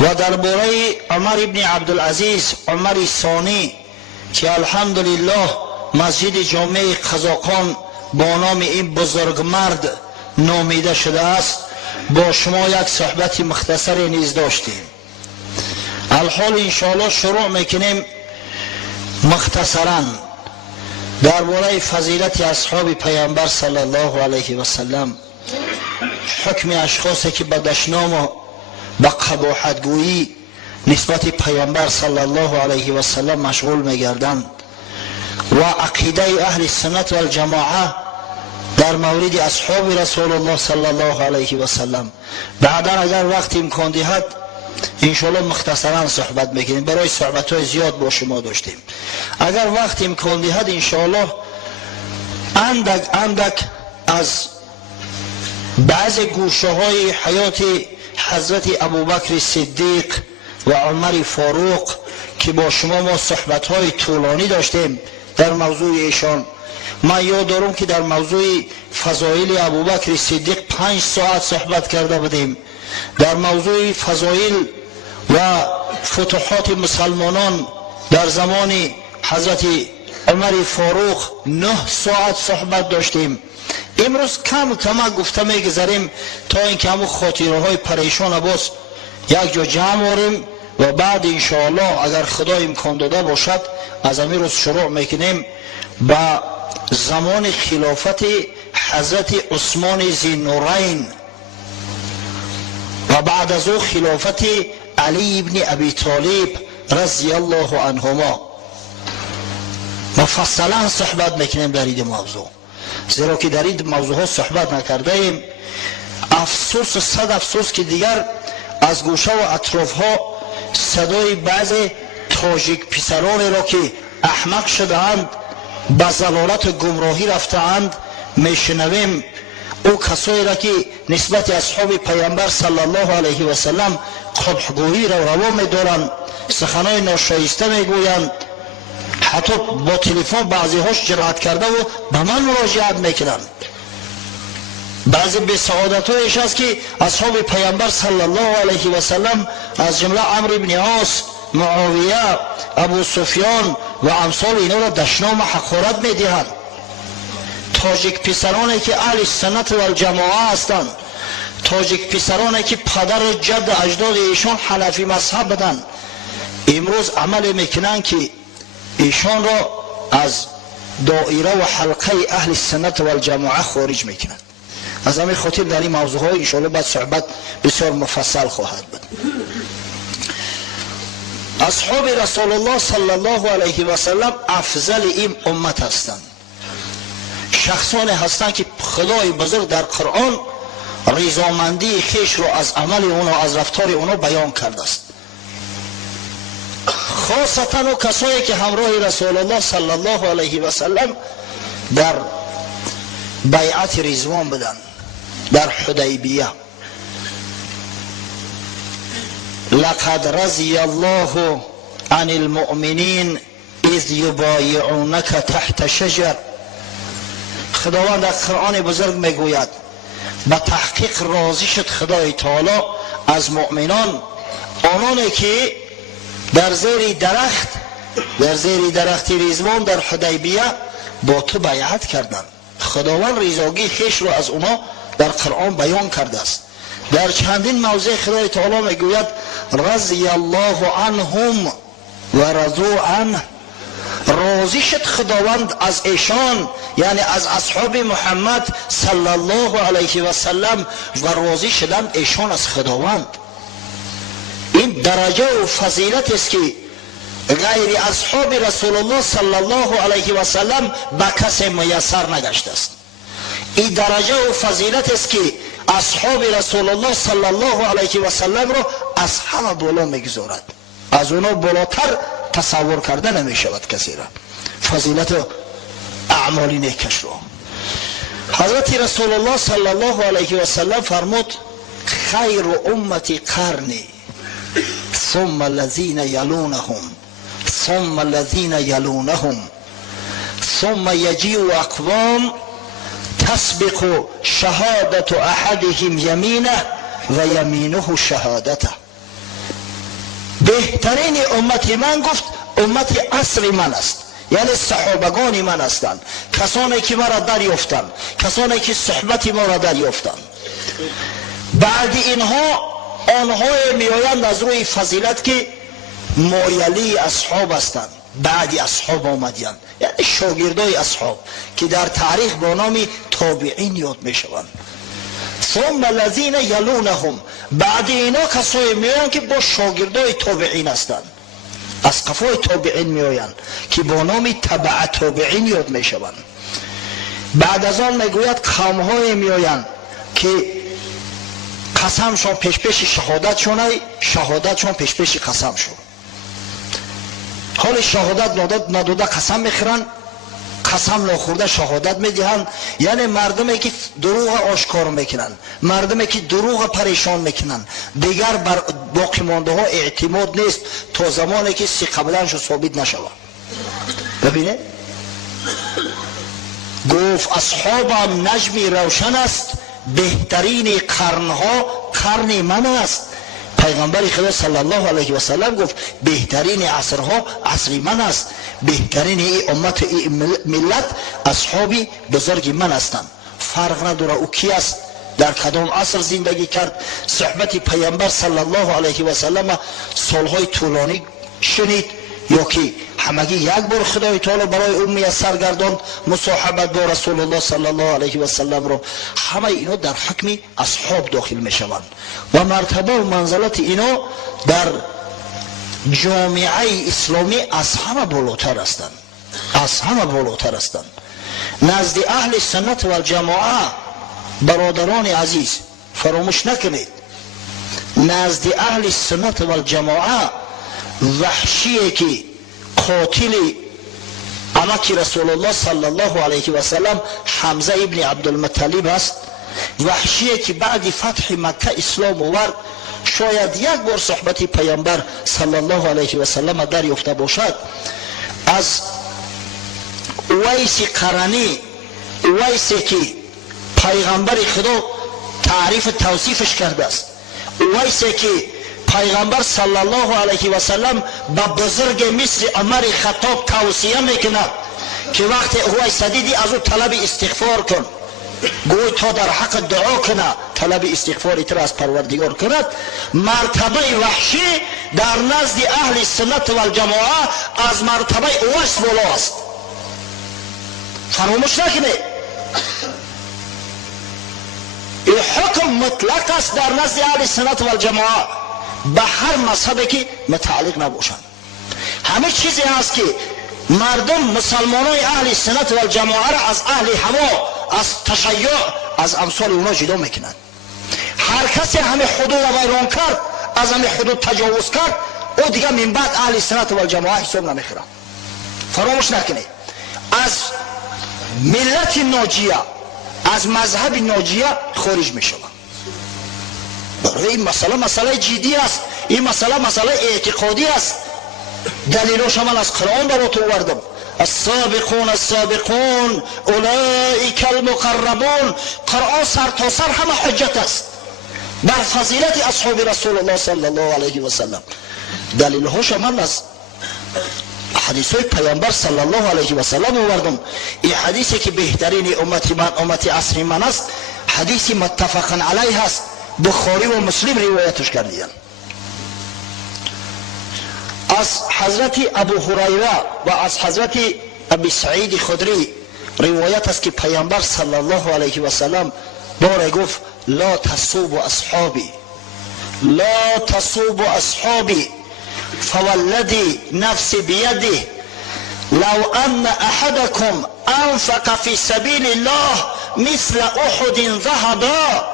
و درباره عمر ابن عبدالعزیز عمر ثانی که الحمدلله مسجد جامع قزاقان با نام این بزرگ مرد نامیده شده است، با شما یک صحبت مختصر نیز داشتیم. الحال انشاءالله شروع میکنیم مختصرا درباره فضیلت اصحاب پیامبر صلی الله علیه و سلم، حکم اشخاصی که به دشنام و به قباحت گویی نسبت پیامبر صلی الله علیه و سلم مشغول میگردند و عقیده اهل سنت و الجماعه در مورد اصحاب رسول الله صلی الله علیه و سلم. بعدا اگر وقت امکان دهد انشاءالله مختصرا صحبت میکنیم، برای صحبت های زیاد با شما داشتیم. اگر وقت امکان دهد انشاءالله اندک از بعض گوشه های حیات حضرت ابوبکر صدیق و عمر فاروق که با شما ما صحبت های طولانی داشتیم در موضوع ایشان. من یاد دارم که در موضوع فضایل ابوبکر صدیق 5 ساعت صحبت کرده بودیم، در موضوع فضایل و فتوحات مسلمانان در زمان حضرت عمر فاروق 9 ساعت صحبت داشتیم. امروز کم گفته میگذاریم تا اینکه همون خاطره های پریشان باز یک جا جمع آوریم و بعد انشاءالله اگر خدا امکان داده باشد از همین روز شروع میکنیم با زمان خلافت حضرت عثمان ذی‌النورین و بعد از او خلافت علی ابن ابی طالب رضی الله عنهما. مفصلا صحبت میکنیم در این موضوع، زیرا که در این موضوع ها صحبت نکرده ایم. افسوس صد افسوس که دیگر از گوشه و اطراف ها صدای بعض تاجیک پسران را که احمق شدهاند به ضلالت و گمراهی رفتهاند میشنویم. او کسایی را که نسبت اصحاب پیامبر صلی الله علیه و سلم قبحگویی را روا می‌دارند، سخنهای ناشایسته میگویند، حتی با تلفن بعضی هاش جرأت کرده و به من مراجعت میکنند. بعضی به سعادت هایش است که اصحاب پیامبر صلی الله علیه و سلم از جمله عمرو بن عاص، معاویه، ابو سفیان و امثال اینا را دشنام حقارت میدهند. تاجیک پسرانی که اهل سنت و الجماعه هستند، تاجیک پسرانی که پدر و جد اجداد ایشان حنفی مذهب بودند، امروز عمل میکنند که ایشان را از دایره و حلقه اهل سنت و الجماعه خارج میکنند. از همین خاطر در این موضوع های انشاءالله بعد صحبت بسیار مفصل خواهد بود. اصحاب رسول الله صلی الله علیه و سلم افضل این امت هستند. شخصانی هستند که خدای بزرگ در قرآن رضامندی خویش را از عمل اونا، از رفتار اونا بیان کرده است. خاصتا و کسایی که همراه رسول الله صلی الله علیه و سلم در بیعت رضوان بودند، در حدیبیه. لقد رضی الله عن المؤمنین اذ یبایعونک تحت شجر. خداوند در قرآن بزرگ میگوید به تحقیق راضی شد خدای تعالی از مؤمنان، آنانی که در زیر درخت رضوان در حدیبیه با تو بیعت کردند. خداوند رضاگی خویش را از اونا در قرآن بیان کرده است. در چندین موضع خدای تعالی میگوید رضی الله عنهم و رضوا عنه. راضی شد خداوند از ایشان، یعنی از اصحاب محمد صلی الله علیه و سلم، و راضی شدند ایشان از خداوند. این درجه و فضیلت است که غیر اصحاب رسول الله صلی الله علیه و سلم به کسی میسر نگشته است. این درجه و فضیلت است که اصحاب رسول الله صلی الله علیه و سلم را از همه بالا میگذارد، از اونا بالاتر تصور کرده نمی شود کسی را. فضیلت اعمال نیکش را حضرت رسول الله صلی الله علیه و سلم فرمود خیر امتی قرنی ثم الذین یلونهم ثم الذین یلونهم ثم یجیء اقوام تسبق شهادت احدهم یمینه و یمینه شهادته. بهترین امت من گفت امت عصر من است، یعنی صحابگان من هستند، کسانی که مرا دریافتند، کسانی که صحبت ما را دریافتند. بعد اینها آنها میآیند از روی فضیلت که مایلی اصحاب هستند، بعدی اصحاب آمدیند، یعنی شاگردای اصحاب که در تاریخ با نام تابعین یاد می شوند. ثم الذین یلونهم، بعد اینا کسایی میآیند که با شاگردای تابعین هستند، از قفای تابعین میآیند که با نام تبع تابعین یاد می شوند. بعد از آن میگوید قوم‌های میآیند که قسمشون پیش پیش شهادت شونه، شهادتشون پیش پیش قسم شد. حال شهادت نداده قسم میخورن، قسم نخورده شهادت میدهند. یعنی مردمی که دروغ آشکار میکنن، مردمی که دروغ پریشان میکنن، دیگر بر باقی مانده ها اعتماد نیست تا زمانی که قبلنشو ثابت نشود. ببینه گفت اصحابم نجمی روشن است، بهترین قرنها قرن من است. پیغمبر خدا صلی الله علیه و سلم گفت بهترین عصرها عصر من است، بهترین ای امت ای ملت اصحابی بزرگ من هستند. فرق نداره او کی است، در کدام عصر زندگی کرد. صحبت پیغمبر صلی الله علیه و سلم سالهای طولانی شنید یا که همگی یک بار خدای تعالی برای او میسر گرداند مصاحبت با رسول الله صلی الله علیه و سلم رو. همه اینا در حکم اصحاب داخل می شوند و مرتبه و منزلت اینا در جامعه اسلامی از همه بالاتر هستند، از همه بالاتر هستند. نزد اهل سنت و الجماعه برادران عزیز فراموش نکنید، نزد اهل سنت و الجماعه وحشی که قاتل امک رسول الله صلی الله علیه و سلم حمزه ابن عبدالمطلب است، وحشی که بعد فتح مکه اسلام آورد، شاید یک بار صحبت پیامبر صلی الله علیه و سلم دریافته باشد. از اویس قرنی، اویسی که پیغمبر خدا تعریف توصیفش کرده است، اویسی که پیغمبر صلی الله علیه و سلم با بزرگ مصر عمر خطاب توصیه میکند که وقتی اویس دیدی از او طلب استغفار کن، گوی تا در حق دعا کنه، طلب استغفار تر از پروردگار کند. مرتبه وحشی در نزد اهل سنت و الجماعه از مرتبه اویس بالا است، فراموش نکنید. این حکم مطلق است در نزد اهل سنت و الجماعه به هر مذهبی که متعلق نباشند. همه چیزی هست که مردم مسلمانای اهل سنت و الجماعه را از اهل هوا، از تشیع، از امثال اونا جدا میکنند. هر کسی همه حدود را ویران کرد، از همه حدود تجاوز کرد، او دیگه من بعد اهل سنت و الجماعه حساب نمیخورند. فراموش نکنید از ملت ناجیه، از مذهب ناجیه خارج میشوند. برای این مسئله جدی است، این مسئله اعتقادی است. دلیلش من از قرآن براتون آوردم. السابقون السابقون اولئک المقربون. قرآن سر تا سر همه حجت است بر فضیلت اصحاب رسول الله صلی الله علیه و سلم. دلیلش من از حدیث های پیامبر صلی الله علیه و سلم آوردم. این حدیثی که بهترین امت من، امت عصر من است، حدیث متفق علیه است، بخاری و مسلم روایتش کردیم. از حضرت ابو هریره و از حضرت ابی سعید خدری روایت است که پیامبر صلی الله علیه و سلم باره گفت لا تسوبوا اصحابی، لا تسوبوا اصحابی فوالذی نفسی بیده لو ان احدکم انفق فی سبیل الله مثل احد ذهبا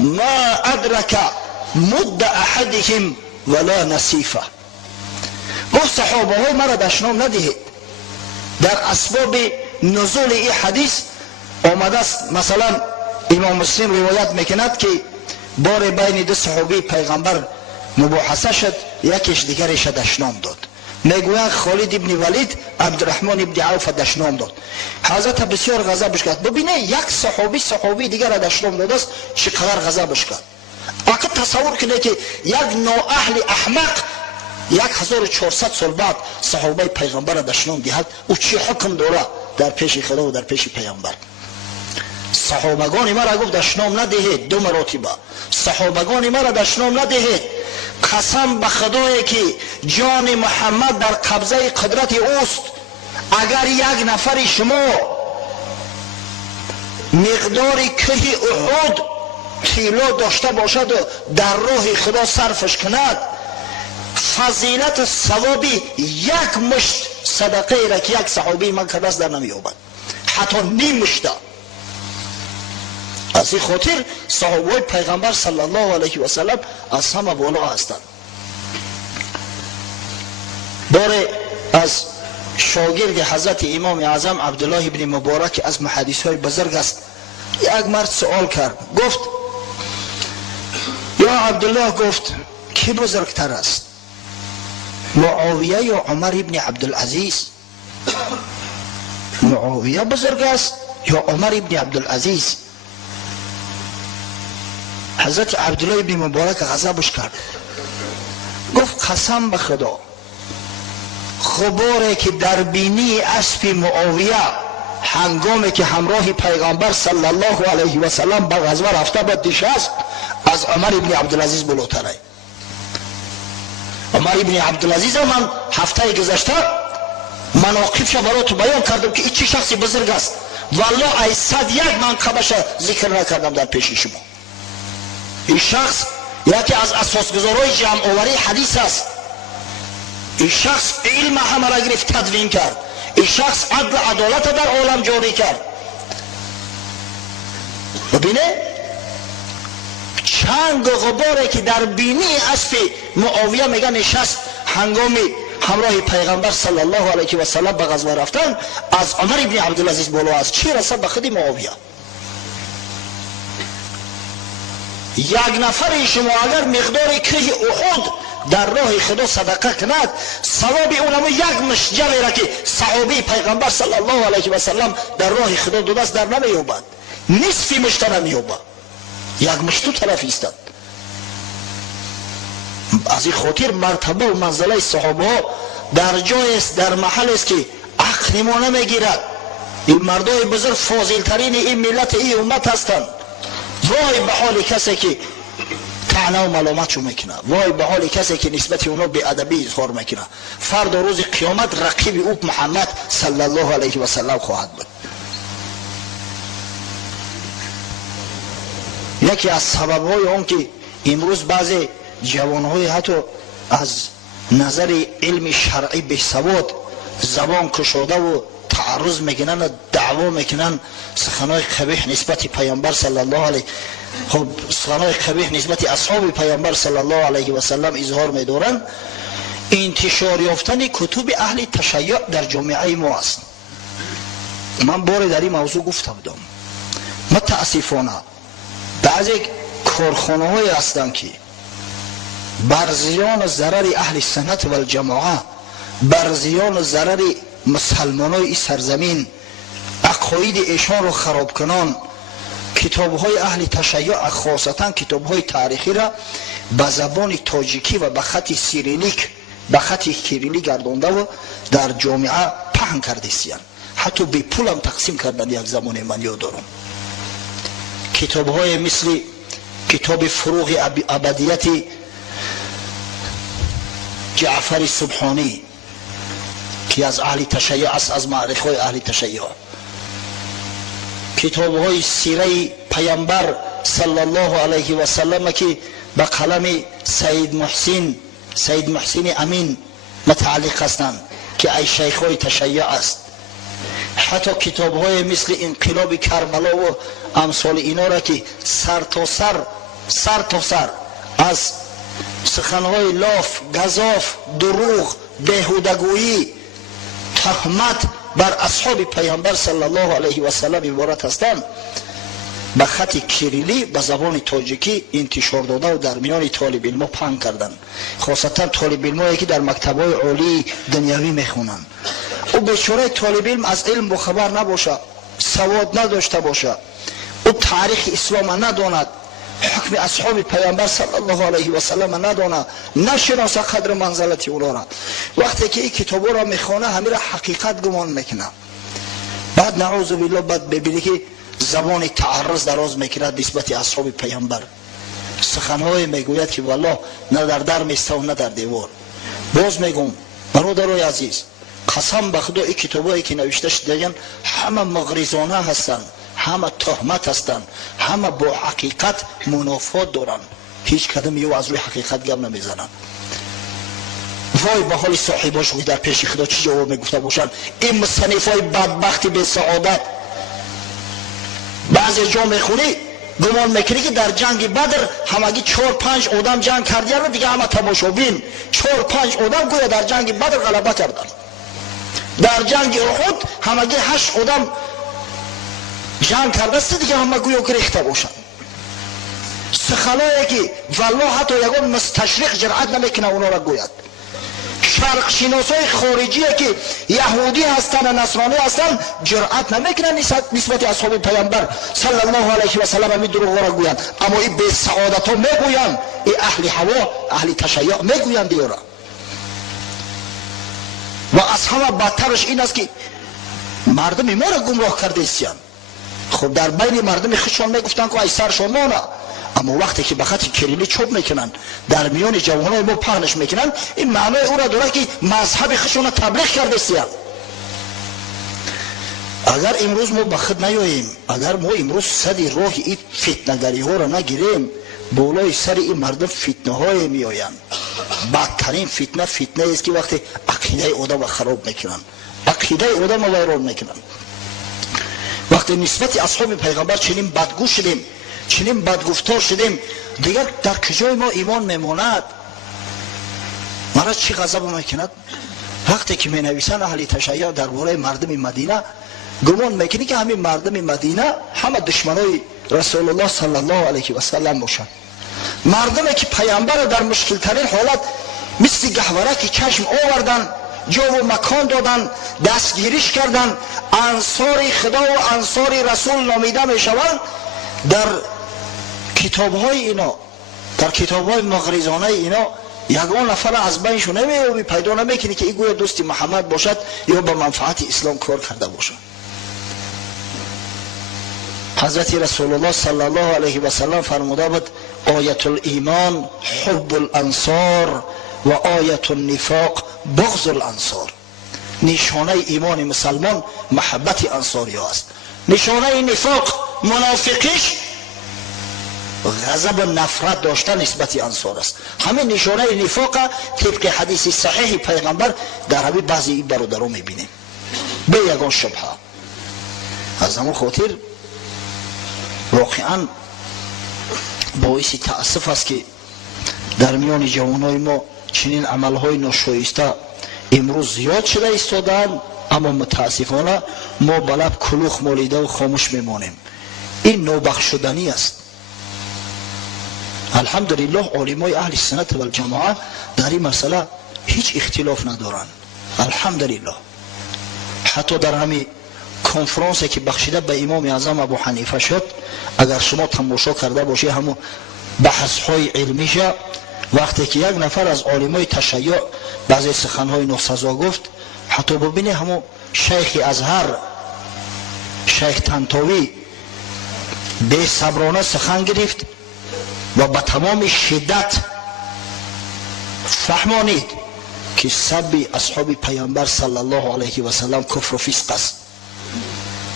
ما ادرک مد احدهم ولا نصیفه. گفت صحابه های مرا دشنام ندهید. در اسباب نزول این حدیث آمده است، مثلا امام مسلم روایت میکند که بار بین دو صحابی پیغمبر مباحثه شد، یکیش دیگرش دشنام داد. میگویند خالد ابن ولید عبدالرحمن ابن عوف دشنام داد. حضرت بسیار غضبش کرد. ببینه یک صحابی دیگر دشنام داده است، چقدر غضبش کرد. فقط تصور کنه که یک نااهل احمق 1400 سال بعد صحابه پیغمبر را دشنام دهد او چی حکم داره در پیش خدا و در پیش پیغمبر؟ صحابگان ما را گفت دشنام ندهید 2 مراتبه. صحابگان ما را دشنام ندهید. قسم به خدایی که جان محمد در قبضه قدرت اوست، اگر یک نفر شما مقدار کوه احد طلا داشته باشد و در راه خدا صرفش کند، فضیلت ثواب یک مشت صدقه را که یک صحابی من کرده است در نمی‌یابد، حتی نیم مشت. از این خاطر صحابه پیغمبر صلی الله علیه و سلم از همه بالا هستند. باره از شاگرد حضرت امام اعظم عبدالله ابن مبارک از محدث های بزرگ است، یک مرد سوال کرد، گفت یا عبدالله، گفت کی بزرگتر است، معاویه یا عمر ابن عبدالعزیز؟ معاویه بزرگ است یا عمر ابن عبدالعزیز؟ حضرت عبدالله ابن مبارک غضبش کرد، گفت قسم به خدا غباری که در بینی اسب معاویه هنگامی که همراه پیغمبر صلی الله علیه و سلم به غزوه رفته بود نشست، از عمر ابن عبدالعزیز بالاتره. عمر ابن عبدالعزیز من هفته گذشته مناقبش برات بیان کردم که این چه شخصی بزرگ است، والله ای 101 منقبش ذکر نکردم در پیش شما. این شخص یکی از اساسگذارای جمع آوری حدیث است. این شخص علم همه را گرفت تدوین کرد. این شخص عدل عدالت در عالم جاری کرد. ببینه چند غباری که در بینی اسب معاویه میگه نشست هنگامی همراه پیغمبر صلی الله علیه و سلم به غزوه رفتن، از عمر ابن عبدالعزیز بالا است، چی رسد به خود معاویه؟ یک نفر شما اگر مقدار کوه احد در راه خدا صدقه کند، ثواب اونم یک مشت جوی را که صحابی پیغمبر صلی الله علیه و سلم در راه خدا دو دست در نمی‌یابد، نصف مشت نمی‌یابد، یک مشت طرف ایستد. از این خاطر مرتبه و منزله صحابه ها در جای است، در محل است که عقل ما نمیگیرد. این مردای بزرگ فاضل ترین این ملت این امت هستند. وای به حال کسی که طعنه و ملامتشو میکنه، وای به حال کسی که نسبت اونا به ادبی اظهار میکنه. فردا روز قیامت رقیب او محمد صلی الله علیه و سلم خواهد بود. یکی از سبب‌های اون که امروز بعضی جوان‌های حتی از نظر علم شرعی بسواد زبان کشاده و تعرض میکنن و دعوا میکنن، سخنهای قبیح نسبت پیامبر صلی الله علیه، خب سخنهای قبیح نسبت اصحاب پیامبر صلی الله علیه و سلم اظهار میدارن. انتشار یافتن کتب اهل تشیع در جامعه ما است. من بار در این موضوع گفته بودم، متاسفانه بعضی کارخانه های هستند که بر زیان ضرر اهل سنت و الجماعه، بر زیان ضرر مسلمانای این سرزمین، عقاید ایشان رو خراب کنان، کتاب های اهل تشیع خاصتا کتاب های تاریخی را به زبان تاجیکی و به خط سیریلیک، به خط کیریلی گردانده و در جامعه پهن کرده سیان، حتی به پول هم تقسیم کردن. یک زمان من یاد دارم کتاب های مثل کتاب فروغ ابدیت جعفر سبحانی که از اهل تشیع است، از معرفه های اهل تشیع، کتاب های سیره پیامبر صلی الله علیه و سلم که به قلم سید محسن امین متعلق هستند که ای شیخ های تشیع است. حتی کتاب های مثل انقلاب کربلا و امثال اینا را که سر تا سر از سخنهای لاف، گزاف، دروغ، بیهودگویی، تهمت بر اصحاب پیامبر صلی الله علیه و سلم عبارت هستند، به خط کیریلی به زبان تاجیکی انتشار داده و در میان طالب علم پهن کردن، خاصتا طالب علمایی که در مکتب‌های عالی دنیوی میخونن. او بیچاره طالب علم از علم بخبر نباشه، سواد نداشته باشه، او تاریخ اسلام نداند، حکم اصحاب پیامبر صلی الله علیه و سلم ندانه، نشناسه قدر منزلت اونا را. وقتی که این کتابا را میخونه همین را حقیقت گمان میکنه. بعد نعوذ بالله بعد ببینی که زبان تعرض دراز میکرد نسبت اصحاب پیامبر، سخنهای میگوید که والله نه در در میسته و نه در دیوار. باز میگم برادرای عزیز، قسم به خدا این کتابایی که نوشته شده‌اند همه مغرضانه هستند، همه تهمت هستند، همه با حقیقت منافات دارند، هیچ کدام یو از روی حقیقت گپ نمیزنند. وای به حال صاحباش که در پیش خدا چی جواب میگفته باشند. این مصنفای بدبختی به سعادت بعضی جا میخونی گمان میکنی که در جنگ بدر همگی 4-5 آدم جنگ کردن و دیگه همه تماشابین. 4-5 آدم گویا در جنگ بدر غلبه کردن. در جنگ احد همگی 8 آدم جنگ کرده است دیگه همه گویا گریخته باشن. سخنایی که والله حتی یگان مستشرق جرأت نمیکنه اونا را گوید. شرق شناسای خارجی که یهودی هستن و نصرانی هستن جرأت نمیکنن نسبت اصحاب پیامبر صلی الله علیه و سلم می دروغ را گویند. اما این به سعادت ها میگویند، این اهل هوا اهل تشیع میگویند دیورا. و از همه بدترش این است که مردم ما را گمراه کرده استند. خب در بین مردم خودشان میگفتن که ای سرشان مانه، اما وقتی که به خط کلیلی چوب میکنن در میان جوانای ما پخنش میکنن، این معنای او را داره که مذهب خودشون تبلیغ کرده استند. اگر امروز ما به خود نیاییم، اگر ما امروز صدی راه این فتنه‌گری ها را نگیریم، بالای سر این مردم فتنه های میآیند. بدترین فتنه است که وقتی عقیده آدم خراب میکنن، عقیده آدم ویران میکنن. وقتی نسبت اصحاب پیغمبر چنین بدگو شدیم، چنین بدگفتار شدیم، دیگر در کجای ما ایمان میماند؟ مرا چی غضب میکند؟ وقتی که می نویسن اهل تشیع درباره مردم مدینه، گمان میکنی که همین مردم مدینه همه دشمنای رسول الله صلی الله علیه و سلم باشند. مردمی که پیامبر را در مشکل ترین حالت مثل گهواره که چشم آوردن، جا و مکان دادن، دستگیریش کردن، انصار خدا و انصار رسول نامیده میشوند. در کتاب‌های اینا، در کتاب‌های مغرضانه اینا یگان نفر از بینشون نمی‌یابی، پیدا نمی‌کنی که این گویا دوست محمد باشد یا به منفعت اسلام کار کرده باشد. حضرت رسول الله صلی الله علیه و سلم فرموده بود آیت الایمان حب الانصار و آیت النفاق بغض الانصار. نشانه ایمان مسلمان محبت انصاری است، نشانه نفاق منافقیش غضب و نفرت داشتن نسبت انصار است. همین نشانه نفاق طبق حدیث صحیح پیغمبر در همین بعضی این برادران میبینیم به یگان شبهه. از همون خاطر واقعا باعث تأسف است که در میان جوانای ما چنین عملهای ناشایسته امروز زیاد شده ایستادند، اما متاسفانه ما به لب کلوخ مالیده و خاموش میمانیم. این نابخشودنی است. الحمدلله علمای اهل سنت و الجماعه در این مسئله هیچ اختلاف ندارند. الحمدلله. حتی در همین کنفرانسی که بخشیده به امام اعظم ابو حنیفه شد، اگر شما تماشا کرده باشی همون بحث های علمیش، وقتی که یک نفر از علمای تشیع بعضی سخنهای ناسزا گفت، حتی ببینی همون شیخ ازهر شیخ طنطاوی به صبرانه سخن گرفت و با تمام شدت فهمانید که سب اصحاب پیامبر صلی الله علیه و سلم کفر و فسق است.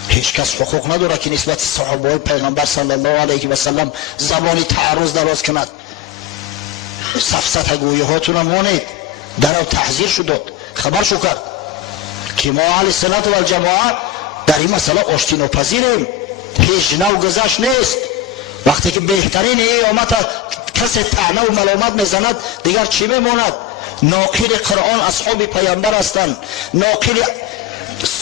هیچ کس حقوق نداره که نسبت صحابه پیغمبر صلی الله علیه و سلم زبانی تعرض دراز کند. سفسطه گویی هاتون مانید. در او تحذیر شد، خبر شو کرد که ما اهل سنت و الجماعه در این مسئله آشتی ناپذیریم، هیچ نوع گذشت نیست. وقتی که بهترین ایامت کسی طعنه و ملامت میزند دیگر چی میماند؟ ناقل قرآن اصحاب پیامبر هستند، ناقل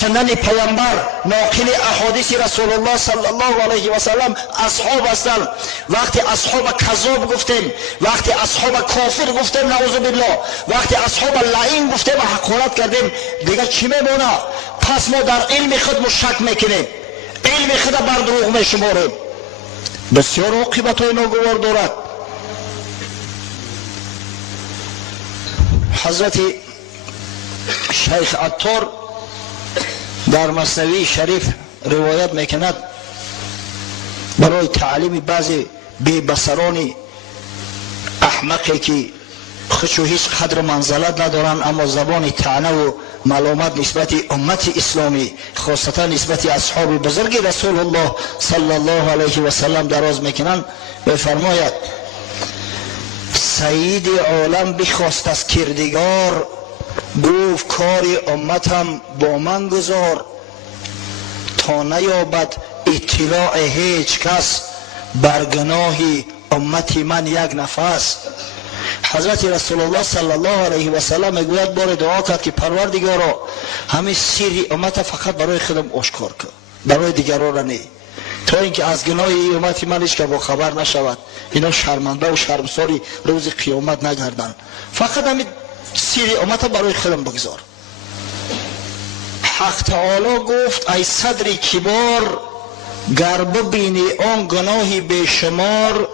سنن پیامبر، ناقل احادیث رسول الله صلی الله علیه و سلم اصحاب هستند. وقتی اصحاب کذاب گفتیم، وقتی اصحاب کافر گفتیم نعوذ بالله، وقتی اصحاب لعین گفتیم و حقارت کردیم، دیگر چی میمونه؟ پس ما در علم خود شک میکنیم، علم خود بر دروغ میشماریم. بسیار عاقبت های ناگوار دارد. حضرت شیخ عطار در مثنوی شریف روایت میکند برای تعلیم بعضی بی‌بصران احمقی که خودشو هیچ قدر منزلت ندارن اما زبان طعنه و ملامت نسبت امت اسلامی خاصتا نسبت اصحاب بزرگ رسول الله صلی الله علیه و سلم دراز میکنن. بفرماید سید عالم بخواست از کردگار، گفت کار امتم با من گذار، تا نیابد اطلاع هیچ کس بر گناه امت من یک نفس. حضرت رسول الله صلی الله علیه و سلم میگوید بار دعا کرد که پروردگارا همه سری امت فقط برای خودم آشکار کن، برای دیگران را نه، تا اینکه از گناه امت من هیچ که با خبر نشود، اینا شرمنده و شرمساری روز قیامت نگردن. فقط همین سری امت برای خودم بگذار. حق تعالی گفت ای صدر کبار، گر ببینی آن گناهی بیشمار،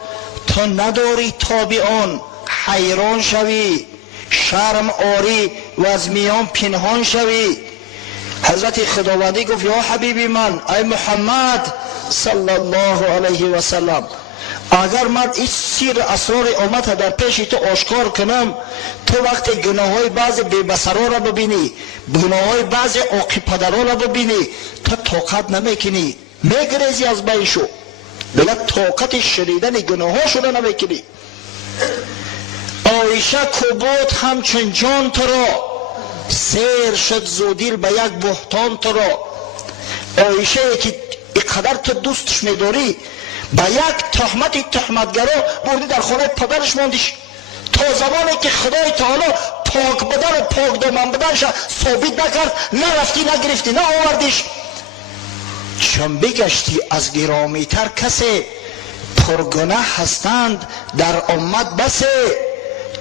تا نداری تاب آن حیران شوی، شرم آری و از میان پنهان شوی. حضرت خداوندی گفت یا حبیبی من ای محمد صلی الله علیه و سلم، اگر من این سیر اسرار امت در پیش تو آشکار کنم، تو وقت گناه های بعض بی‌بصرا را ببینی، گناه های بعض عاقل پدران را ببینی، تو طاقت نمیکنی، میگریزی از بینشو، دیگه طاقت شنیدن گناه ها شده نمیکنی. عایشه کبوت همچون جان تو را، سیر شد زودیل به یک بهتان تو را. عایشه که اینقدر تو دوستش میداری، با یک تهمتگرا بردی در خانه پدرش ماندیش، تا زمانی که خدای تعالی پاک بدن و پاک دامن بدنش ثابت نکرد، نرفتی نگرفتی نه آوردیش. چون بگشتی از گرامی تر کسی، پرگناه هستند در امت بسه،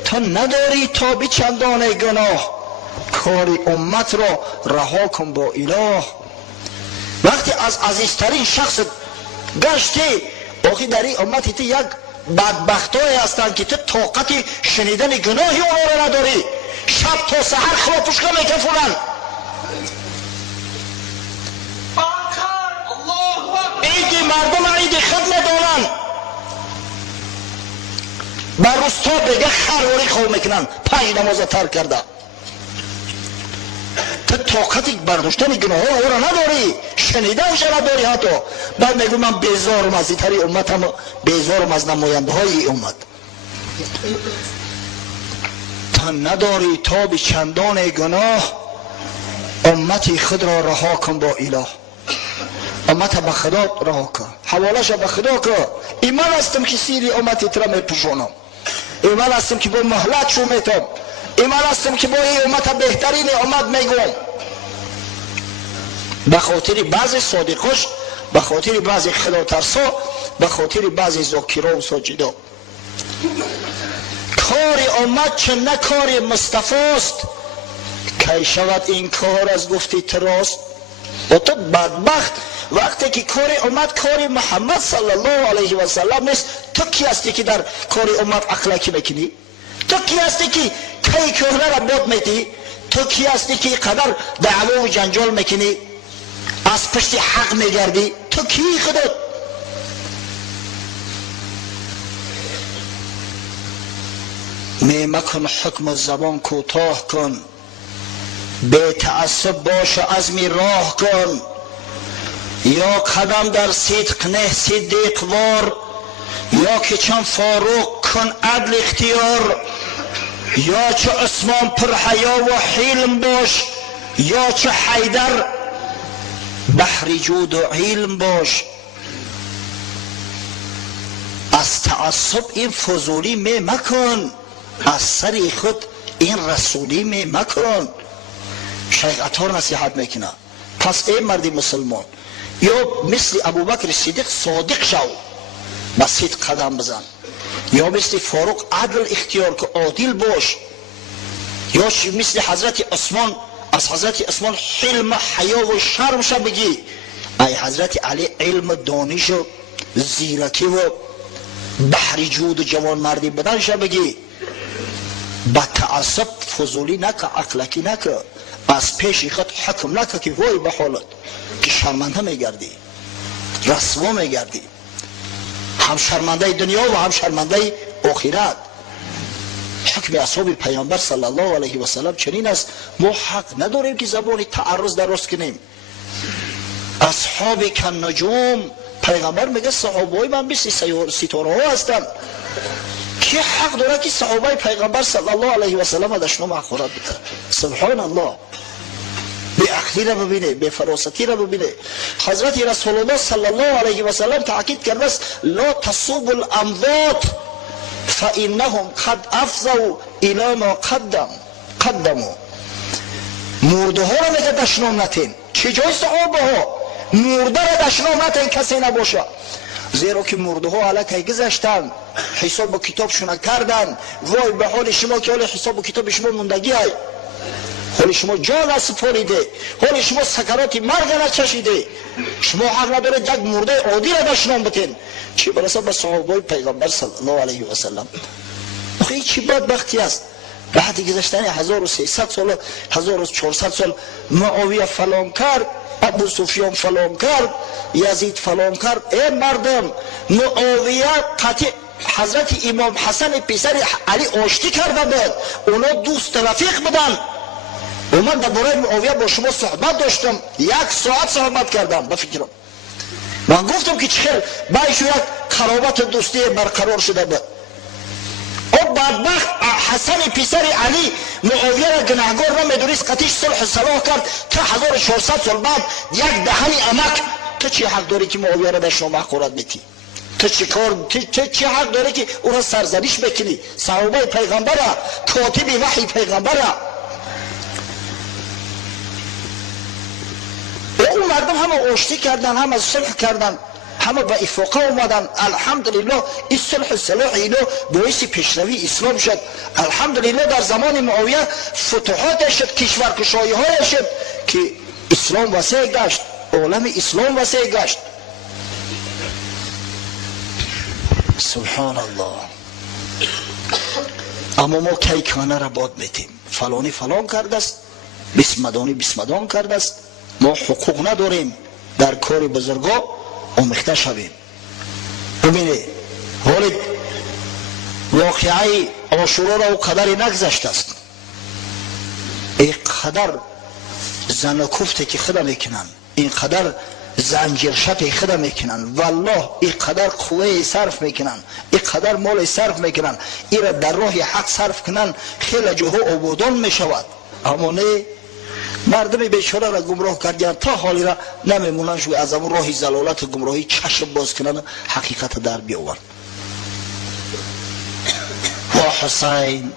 تو نداری تابی چندان گناه، کار امت را رها کن با اله. وقتی از عزیزترین شخص گشتی، آخی در این امتی تو یک بدبختای هستند که تو طاقت شنیدن گناهی اونها را نداری، شب تا سحر خلافش که میکفونن. عید مردم عید خود ندارن، بر روستا بگه خرواری خواه میکنن، 5 نماز ترک کرده. تو طاقت برداشتن گناه ها او را نداری، شنیدنش نداری. حتی بعد میگو من بیزارم از این تری امتم، بیزارم از نماینده های امت. تا نداری تاب چندان گناه، امتی خود را رها کن با اله. امت به خدا رها کن، حوالش به خدا کن. ایمان هستم که سیری امتی ترا میپوشونم، ایمان هستم که با مهلت شو میتم، ایمان هستم که با این امت بهترین امت میگوم. به خاطر بعضی صادقاش، به خاطر بعضی خدا ترسا، به خاطر بعضی ذاکرا و ساجدا. کار امت چه نه کار مصطفی است، کی شود این کار از گفتی تراست. و تو بدبخت وقتی که کار امت کار محمد صلی الله علیه و سلم نیست، تو کی هستی که در کار امت اخلاقی میکنی؟ تو کی هستی که کی کهنه را باد میتی؟ تو کی هستی که قدر دعوا و جنجال میکنی، از پشت حق میگردی؟ تو کی خودت؟ مکن حکم زبان کوتاه کن، بی تعصب باش و عزمی راه کن. یا قدم در صدق نه صدیق وار، یا که چون فاروق کن عدل اختیار. یا چه عثمان پر حیا و حلم باش، یا چه حیدر بحر جود و علم باش. از تعصب این فضولی می مکن، از سر خود این رسولی می مکن. شیخ عطار نصیحت میکنه، پس ای مردی مسلمان، یا مثل ابوبکر صدیق صادق شو، با صدق قدم بزن، یا مثل فاروق عدل اختیار که عادل باش، یا مثل حضرت عثمان، از حضرت عثمان حلم حیا و شرم شو بگی، ای حضرت علی علم دانش و زیرکی و بحری جود و جوان مردی بدنش بگی با تعصب فضولی نکه، عقلکی نکه، از پیش خود حکم نکه که وای به حالت که شرمنده میگردی، رسوا میگردی، هم شرمنده دنیا و هم شرمنده آخرت. حکم اصحاب پیامبر صلی الله علیه و سلم چنین است، ما حق نداریم که زبان تعرض درست کنیم. اصحاب کن نجوم، پیغمبر میگه صحابه من مثل ستاره ها هستند. کی حق داره که صحابه پیغمبر صلی الله علیه و سلم دشنو مخورت بده؟ سبحان الله. به عقلی را ببینه، به فراستی را ببینه. حضرت رسول الله صلی الله علیه و سلم تاکید کرده است لا تصوبوا الاموات فانهم قد افضوا الى ما قدموا. مرده ها را میگه دشنو نتین. چجای صحابه ها؟ مرده را دشنو نتین کسی نباشه، زیرا که مرده ها علیه گذشتن، حساب و کتابشون کردن. وای به حال شما که حال حساب و کتاب شما موندگی های، حال شما جان سپاریده، حال شما سکرات مرگ نچشیده. شما حق نداره یک مرده عادی را دشنام بتین، چی برسه به صحابه پیغمبر صلی الله علیه و سلم. آخه چی بدبختی است؟ بعد گذشتن 1300 سال 1400 سال معاویه فلان کرد، ابو سفیان فلان کرد، یزید فلان کرد. ای مردم، معاویه قطع حضرت امام حسن پسر علی آشتی کرده بود، اونا دوست رفیق بودن. من در باره معاویه با شما صحبت داشتم، 1 ساعت صحبت کردم. بفکرم من گفتم که چخیر بایشو یک قرابت دوستی برقرار شده بود. او بدبخت حسن پسر علی معاویه را گناهگار نمیدونست، قطعش صلح صلاح کرد تا 1400 سال بعد یک دهن امک. تو چی حق داری که معاویه را به شما محقورت میتی؟ تو چی حق داری که او را سرزنش بکنی؟ صحابه پیغمبر را، کاتب وحی پیغمبر را. اون مردم همه آشتی کردن، همه صلح کردن، همه به افاقه اومدن. الحمدلله این صلح صلاح اینا باعث پیشروی اسلام شد. الحمدلله در زمان معاویه فتوحات شد، کشورکشایی های شد که اسلام وسیع گشت، عالم اسلام وسیع گشت. سبحان الله. اما ما کیکانه را باد میتیم، فلانی فلان کرده است، بسمدانی بسمدان کرده است. ما حقوق نداریم در کار بزرگا آمیخته شویم. ببینید حالی واقعی عاشورا را او قدری نگذشت است، این قدر زن و کفته که خدا میکنن، این قدر زنجیر شپ خدا میکنن، والله این قدر قوه صرف میکنن، این قدر مال صرف میکنن، این را در راه حق صرف کنن خیلی جوها عبودان میشود. اما نه، مردم بیچاره را گمراه کردن تا حالی را نمیمونن شوی از اون راه زلالت و گمراهی چشم باز کنن حقیقت در بیاورن. و حسین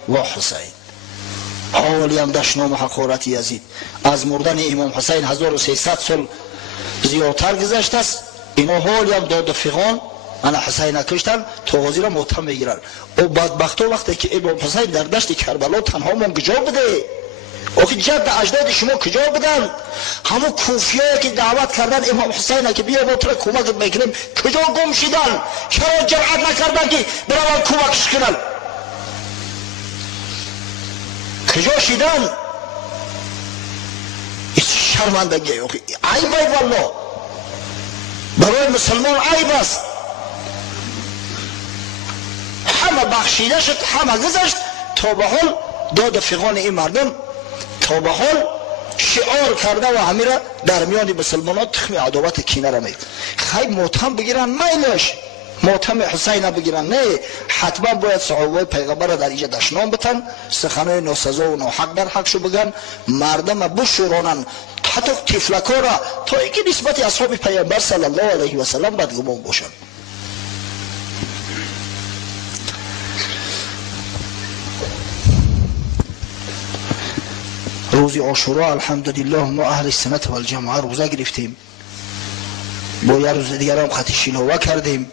حالی هم دشنام حقارت یزید. از مردن امام حسین 1300 سال زیادتر گذشته است. اینا حالی هم داد و فیغان انا حسین کشتن توازی را متهم میگیرن. و بدبختو وقتی که امام حسین در دشت کربلا تنها من کجا بده؟ آخه جد اجداد شما کجا بدن؟ همون کوفیایی که دعوت کردن امام حسین که بیا با تو کمک میکنیم کجا گم شدن؟ چرا جرأت نکردن که برای کمکش کنن؟ کجا شدن؟ این شرمندگی عیب ای والله، برای مسلمان عیب است. همه بخشیده شد، همه گذشت. تا به حال داد فیغان این مردم تا به حال شعار کرده و همه را در میان مسلمانان تخم عداوت کینه را میگه. خیلی ماتم بگیرن میلش، ماتم حسین بگیرن نه، حتما باید صحابه پیغمبر را در اینجا دشنام بتن، سخنهای ناسزا و ناحق در حقشو بگن، مردم بشورانن، حتی تفلکا را، تا اینکه نسبت اصحاب پیغمبر صلی الله علیه و سلم بدگمان باشن. روز عاشورا الحمدلله ما اهل سنت و الجماعه روزه گرفتیم، با یه روز دیگر هم خط شینوه کردیم.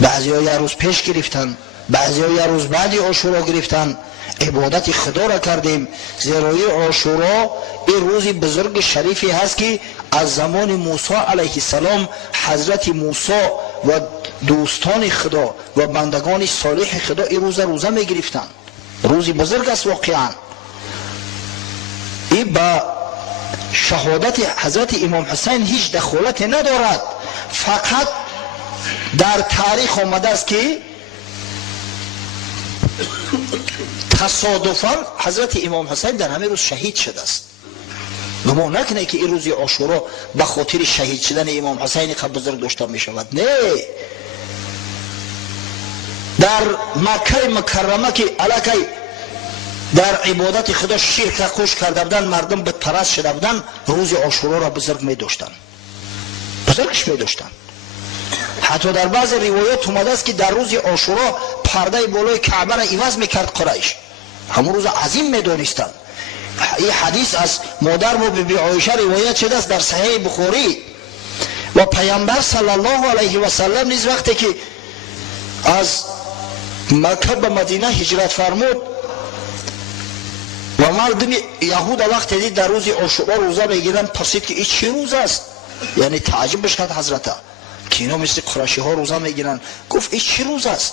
بعضی ها یه روز پیش گرفتن، بعضی ها یه روز بعدی عاشورا گرفتن. عبادت خدا را کردیم، زیرای عاشورا این روز بزرگ شریفی هست که از زمان موسی علیه السلام حضرت موسی و دوستان خدا و بندگان صالح خدا این روزه می گرفتن. روزی بزرگ است واقعا. این با شهادت حضرت امام حسین هیچ دخالت ندارد، فقط در تاریخ آمده است که تصادفاً حضرت امام حسین در همین روز شهید شده است. گمان نکنه که این روز عاشورا به خاطر شهید شدن امام حسین خب بزرگ داشته می شود. نه، در مکه مکرمه که الکی در عبادت خدا شرک خوش کرده بودن، مردم بت پرست شده بودن، روز عاشورا را بزرگ می داشتن، بزرگش می داشتن. حتی در بعض روایات اومده است که در روز عاشورا پرده بالای کعبه را عوض میکرد قریش، همون روز عظیم میدونستند. این حدیث از مادر ما بیبی عایشه روایت شده است در صحیح بخاری. و پیامبر صلی الله علیه و سلم نیز وقتی که از مکه به مدینه هجرت فرمود و مردم یهود وقتی دید در روز عاشورا روزه میگیرن، پرسید که این چه روز است؟ یعنی تعجبش کرد حضرت که اینا مثل قریشی ها روزه میگیرن. گفت این چه روز است؟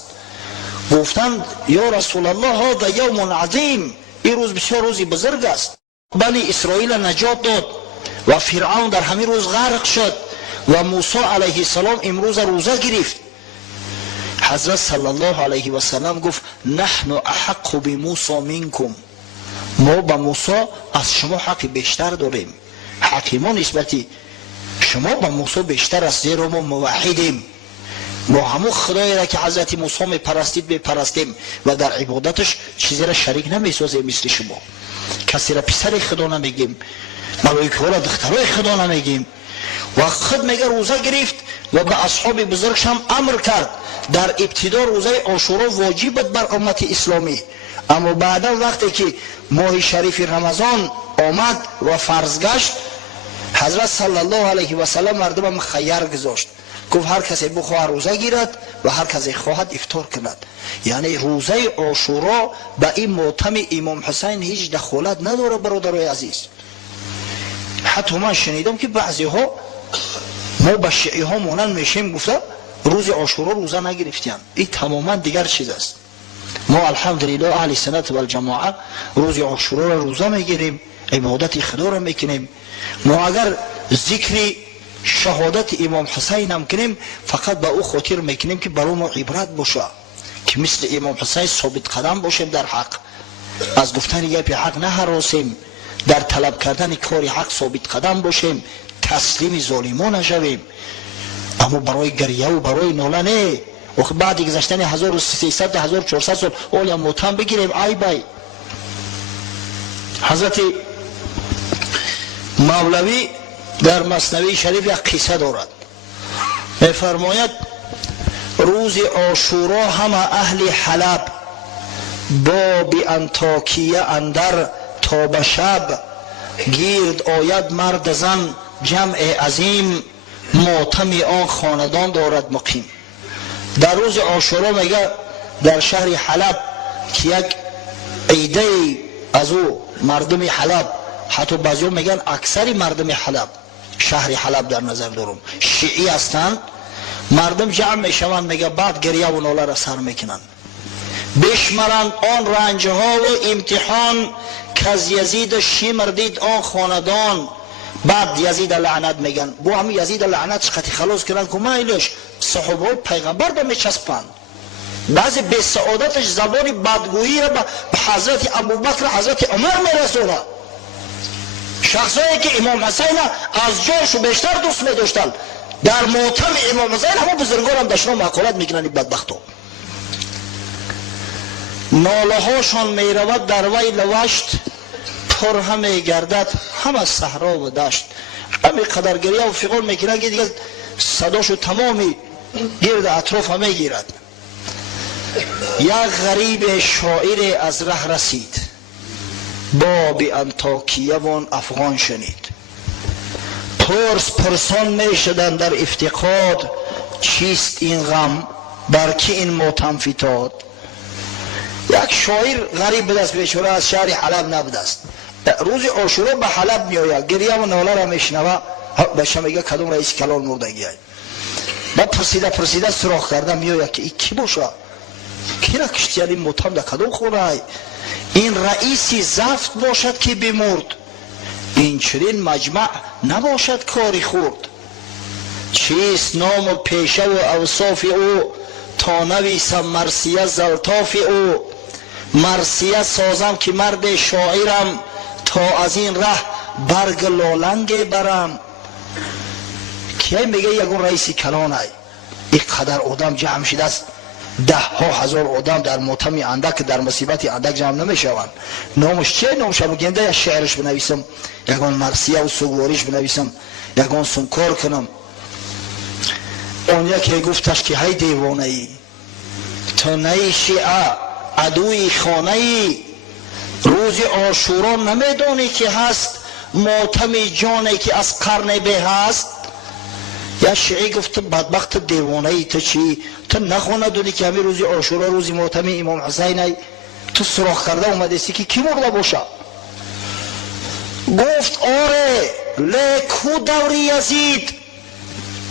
گفتند یا رسول الله هذا یوم عظیم، این روز بسیار روزی بزرگ است. بنی اسرائیل نجات داد و فرعون در همین روز غرق شد و موسی علیه السلام امروز روزه گرفت. حضرت صلی الله علیه و سلم گفت نحن احق بموسی منکم، ما با موسی از شما حق بیشتر داریم. حق ما نسبتی شما با موسی بیشتر است، زیرا ما موحدیم، ما همون خدایی را که حضرت موسی میپرستید میپرستیم و در عبادتش چیزی را شریک نمیسازیم. مثل شما کسی را پسر خدا نمیگیم، ملائکه ها را دخترای خدا نمیگیم. و خود میگه روزه گرفت و به اصحاب بزرگش هم امر کرد. در ابتدا روزه عاشورا واجب بود بر امت اسلامی، اما بعدا وقتی که ماه شریف رمضان آمد و فرض گشت، حضرت صلی الله علیه و سلم مردم مخیر گذاشت. گفت هر کسی بخواهد روزه گیرد و هر کسی خواهد افطار کند. یعنی روزه عاشورا به این ماتم امام حسین هیچ دخالت نداره. برادرای عزیز، حتی من شنیدم که بعضی ها ما به شیعی ها مانند میشیم گفته روز عاشورا روزه نگرفتیم. این تماما دیگر چیز است. ما الحمدلله اهل سنت و الجماعه روز عاشورا را روزه میگیریم، عبادت خدا را میکنیم. ما اگر ذکر شهادت امام حسین هم کنیم فقط به او خاطر میکنیم که برای ما عبرت باشه، که مثل امام حسین ثابت قدم باشیم در حق، از گفتن گپ حق نهراسیم، در طلب کردن کار حق ثابت قدم باشیم، تسلیم ظالمان نشویم. اما برای گریه و برای ناله نه. و بعد گذشتن 1300 1400 سال اول ماتم بگیریم ای بای. حضرت مولوی در مثنوی شریف یک قصه دارد، میفرماید روز عاشورا همه اهل حلب با بی انطاکیه اندر تا به شب، گیرد آید مرد زن جمع عظیم، ماتم آن خاندان دارد مقیم. در روز عاشورا میگه در شهر حلب که یک عیده از او مردم حلب، حتی بعضی میگن اکثر مردم حلب، شهر حلب در نظر دارم شیعی هستند، مردم جمع میشوند، میگه بعد گریه و ناله را سر میکنند، بشمرند آن رنج ها و امتحان، که از یزید شمر دید آن خاندان. بعد یزید لعنت میگن. بو همین یزید لعنت چقدر خلاص کردن که مایلش صحابه پیغمبر دا میچسبند. بعضی به سعادتش زبان بدگویی را به حضرت ابوبکر حضرت عمر میرسونه. شخصایی که امام حسین از جایشو بیشتر دوست میداشتن، در ماتم امام حسین همه بزرگان هم دشنا معقولت میکنن. این بدبختو ناله هاشان میرود در وی لوشت، پر همه گردد همه صحرا و دشت. همه قدر گریه و فقار میکنن که دیگه صداشو تمامی گرد اطراف همه گیرد. یک غریب شاعر از ره رسید، باب انطاکیه وان افغان شنید. پرسان میشدن در افتقاد، چیست این غم بر کی این ماتم فتاد. یک شاعر غریب به دست بیچاره از شهر حلب نبوده است، روز عاشورا به حلب میآید، گریه و ناله را میشنوه، بشه میگه کدوم رئیس کلان مردگی های. من پرسیده سراغ کردم میآید که این کی باشه، کی را کشتیانی متهم در کدام خونه، این رئیسی زفت باشد که بمرد، این چنین مجمع نباشد کاری خورد. چیست نام و پیشه و اوصاف او، تا نویسم مرثیه زلطاف او. مرثیه سازم که مرد شاعرم، تا از این ره برگ لالنگ برم. کی میگه یگون رئیسی کلان ای، این قدر آدم جمع شده است، 10,000 آدم در ماتم اندک، در مصیبت اندک جمع نمیشوند. نامش چه؟ نامش گنده یا شعرش بنویسم، یگون مرثیه و سوگواریش بنویسم، یگون سنکار کنم. اون یکی گفتش که هی دیوانه ای، تو نی شیعه عدوی خانه ای، روز عاشورا نمیدانی که هست ماتم جانی که از قرن به هست. یا شیعه گفت بدبخت دیوانه ای، تو چی؟ تو نخونه دونی که همین روز عاشورا روز ماتم امام حسین ای، تو سراخ کرده اومده سی که کی مرده باشه؟ گفت آره، لیکو دوری یزید،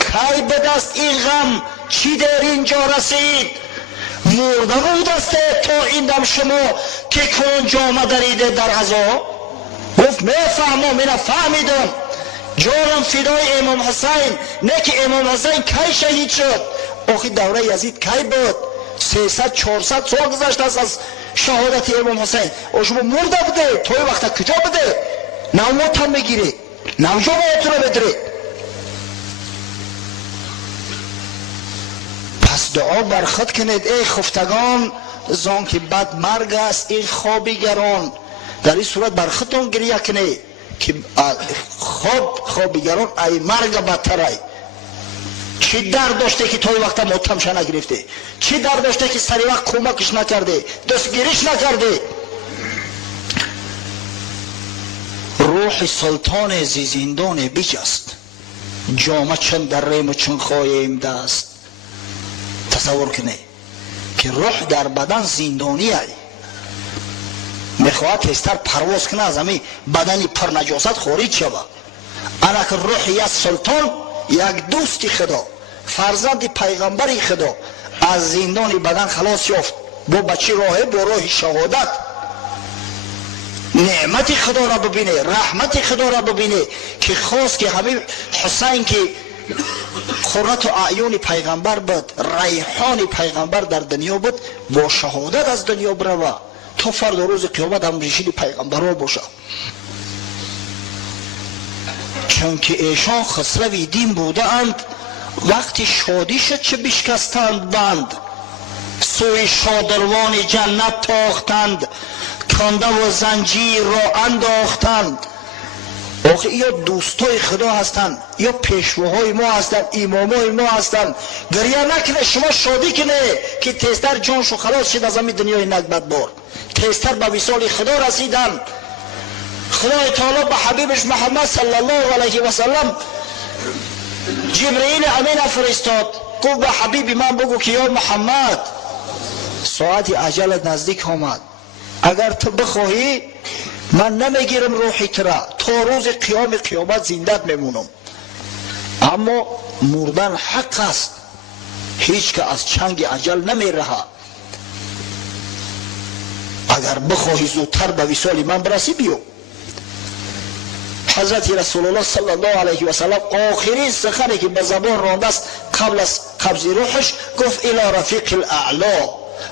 کی به دست این غم چی در اینجا رسید؟ مرده بود است تا این دم شما که کن جامه دریده در غذا. گفت میفهمم، من فهمیدم، جانم فدای امام حسین، نه که امام حسین کی شهید شد؟ آخی دوره یزید کی بود؟ 300-400 سال گذشته است از شهادت امام حسین. او شما مرده بوده، توی وقت کجا بوده؟ نه موتم بگیری، نه جا باید رو بدری. پس دعا برخود کنید ای خفتگان، زان که بد مرگ است این خوابی گران. در این صورت برخودتون گریه کنید که خوابی گران ای مرگ بدتر ای. چی درد داشته که توی وقت ماتمش نگرفته؟ چی درد داشته که سری وقت کمکش نکرده، دستگیریش نکرده؟ روح سلطان زی زندان بجست، جامه چند در ریم و چند خواهیم دست. تصور کنه که روح در بدن زندانی ای، میخواهد تیزتر پرواز کنه از همین بدنی پر نجاست خارج شود. انا که روح یک سلطان، یک دوستی خدا، فرزند پیغمبری خدا از زندان بدن خلاص یافت، با بچی راهه، با راه شهادت. نعمت خدا را ببینه، رحمت خدا را ببینه که خواست که همین حسین که قرة اعیون پیغمبر بود، ریحان پیغمبر در دنیا بود، با شهادت از دنیا بروه تا فردا روز قیامت هم رشید پیغمبران باشه. چون که ایشان خسروی دین بوده اند، وقتی شادی شد چه بشکستند بند. سوی شادروان جنت تاختند، کنده و زنجیر را انداختند. آخه یا دوستای خدا هستند، یا پیشواهای ما هستند، امامای ما هستند. گریه نکنه، شما شادی کنه که تیزتر جانشو خلاص شد از همین دنیای نکبت بار، تیزتر به وصال خدا رسیدن. خدای تعالی به حبیبش محمد صلی الله علیه و سلم جبرئیل امین فرستاد، گفت به حبیب من بگو که یا محمد ساعت اجل نزدیک آمد، اگر تو بخواهی من نمیگیرم روحی ترا، تا روز قیامت زندت میمونم. اما مردن حق است، هیچ که از چنگ اجل نمیره. اگر بخواهی زودتر به وصال من برسی بیو. حضرت رسول الله صلی الله علیه و سلم آخرین سخنی که به زبان رانده است قبل از قبض روحش، گفت الی رفیق الاعلا،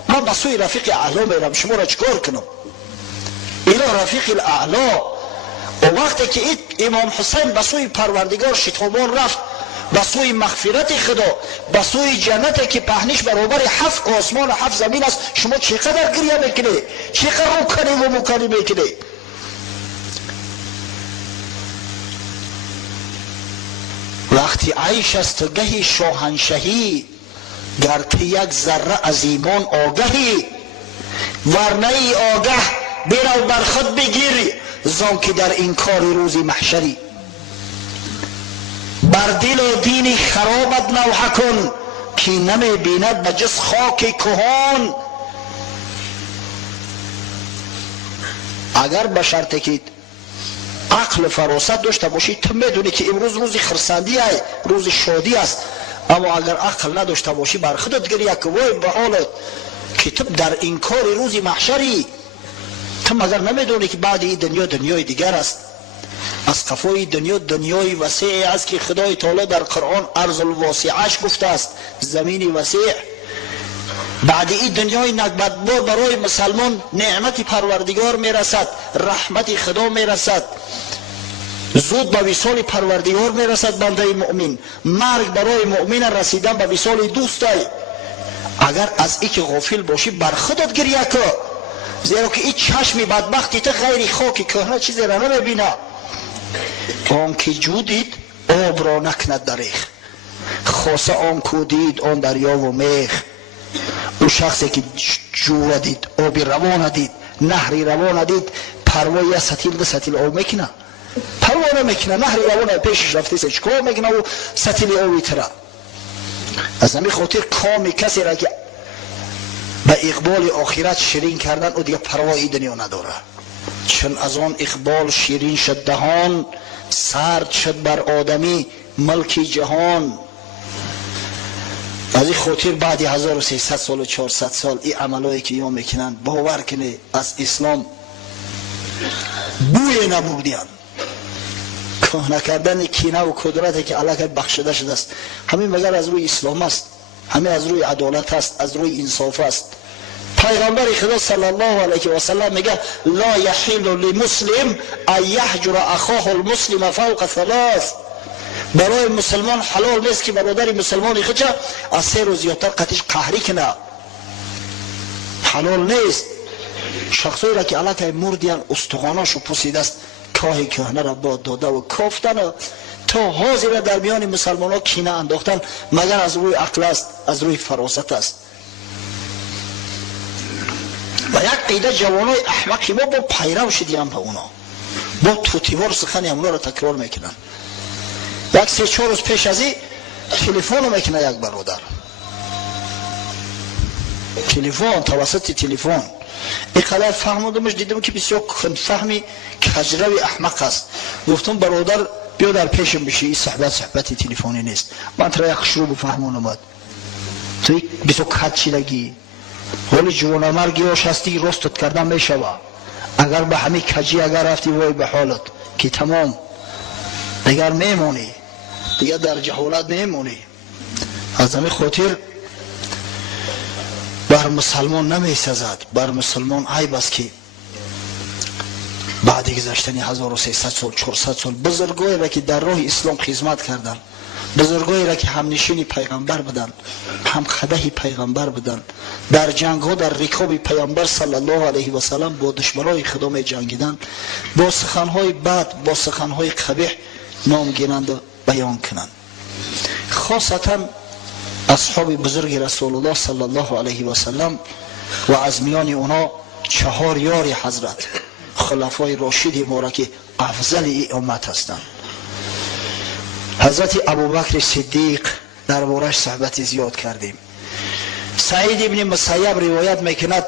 من به سوی رفیق اعلا میرم، شما را چکار کنم؟ الی رفیق الاعلا. و وقتی که امام حسین به سوی پروردگار شتابان رفت، به سوی مغفرت خدا، به سوی جنتی که پهنش برابر 7 آسمان و 7 زمین است، شما چقدر گریه میکنی، چقدر روکنی و مکنی میکنی؟ وقتی عیش است گهی شاهنشهی، گر تو یک ذره از ایمان آگهی، ورنه ای آگه برو بر خود بگیر، زان که در این کار روزی محشری. بر دل و دین خرابت نوحه کن، که نمی بیند به جز خاک کهان. اگر به شرطی که عقل فراست داشته باشی، تو میدونی که امروز روز خرسندی است، روز شادی است. اما اگر عقل نداشته باشی بر خودت گریه که وای به حالت که تو در انکار روز محشری. تو مگر نمیدونی که بعد این دنیا دنیای دیگر است؟ از قفای دنیا دنیای وسیعی است که خدای تعالی در قرآن ارض الواسعش گفته است، زمین وسیع. بعد این دنیای نکبتبار برای مسلمان نعمت پروردگار میرسد، رحمت خدا میرسد، زود به وصال پروردگار میرسد بنده مؤمن. مرگ برای مؤمن رسیدن به وصال دوست است. اگر از این که غافل باشی بر خودت گریه کن، زیرا که این چشم بدبختی تو غیر خاک کهنه چیزی را نمیبینه. آن که جودید آب را نکند دریغ، خاصه آن کو دید آن دریا و میخ. او شخصی که جو را دید، آبی روان دید، نهری روان دید، پروایی از ستیل به ستیل آب میکنه؟ پروا نمیکنه. نهری روان پیشش رفته است چیکار میکنه و ستیل آبی تره؟ از همین خاطر کام کسی را که به اقبال آخرت شیرین کردن او دیگه پروایی دنیا نداره. چون از آن اقبال شیرین شد دهان، سرد شد بر آدمی ملک جهان. از این خاطر بعد 1300 سال و 400 سال این عملایی که یا میکنن باور کنه از اسلام بوی نبودیان. کهنه کردن کینه و قدرتی که الله بخشیده شده است، همین مگر از روی اسلام است، همین از روی عدالت است، از روی انصاف است. پیغمبر خدا صلی الله علیه و سلم میگه لا یحل للمسلم ان یهجر اخاه المسلم فوق ثلاث. برای مسلمان حلال نیست که برادر مسلمان خودش از 3 روز زیادتر قطعش قهری کنه. حلال نیست. شخصی را که علاقه مردیان استخواناشو پوسیده است، کاهی کهنه را با داده و کافتن تا حاضر در میان مسلمان ها کینه انداختن، مگر از روی عقل است، از روی فراست است. و یک قیده جوانای احمقی ما با پیرو شدیم به اونا، با توتیوار سخنی اونا را تکرار میکنن. یک 3-4 روز پیش از این تلفن میکنه یک برادر، تلفن توسط تلفن اینقدر فهمودمش، دیدم که بسیار فهمی کجروی احمق است. گفتم برادر بیا در پیشم بشی، این صحبت تلفنی نیست. من ترا یک شروع فهمون اومد، تو بسیار کج چیدگی ولی جوانمرگی هاش هستی رستت کردن میشوه. اگر به همین کجی اگر رفتی وای به حالت که تمام دیگر میمونی، دیگر در جهالت میمونی. از همین خاطر بر مسلمان نمیسزد، بر مسلمان عیب است که بعد گذشتن 1300 سال 400 سال بزرگایی را که در راه اسلام خدمت کردن، بزرگایی را که هم نشین پیغمبر بدن، هم خده پیغمبر بدن، در جنگ ها در رکاب پیغمبر صلی الله علیه و سلم با دشمنای خدا می جنگیدن، با سخنهای بد، با سخنهای قبیح نام گیرند و بیان کنند. خاصتا اصحاب بزرگ رسول الله صلی الله علیه و سلم و از میان اونا 4 یار حضرت خلفای راشد ما را که افضل این امت هستند. حضرت ابوبکر صدیق در بارش صحبت زیاد کردیم. سعید ابن مسیب روایت میکند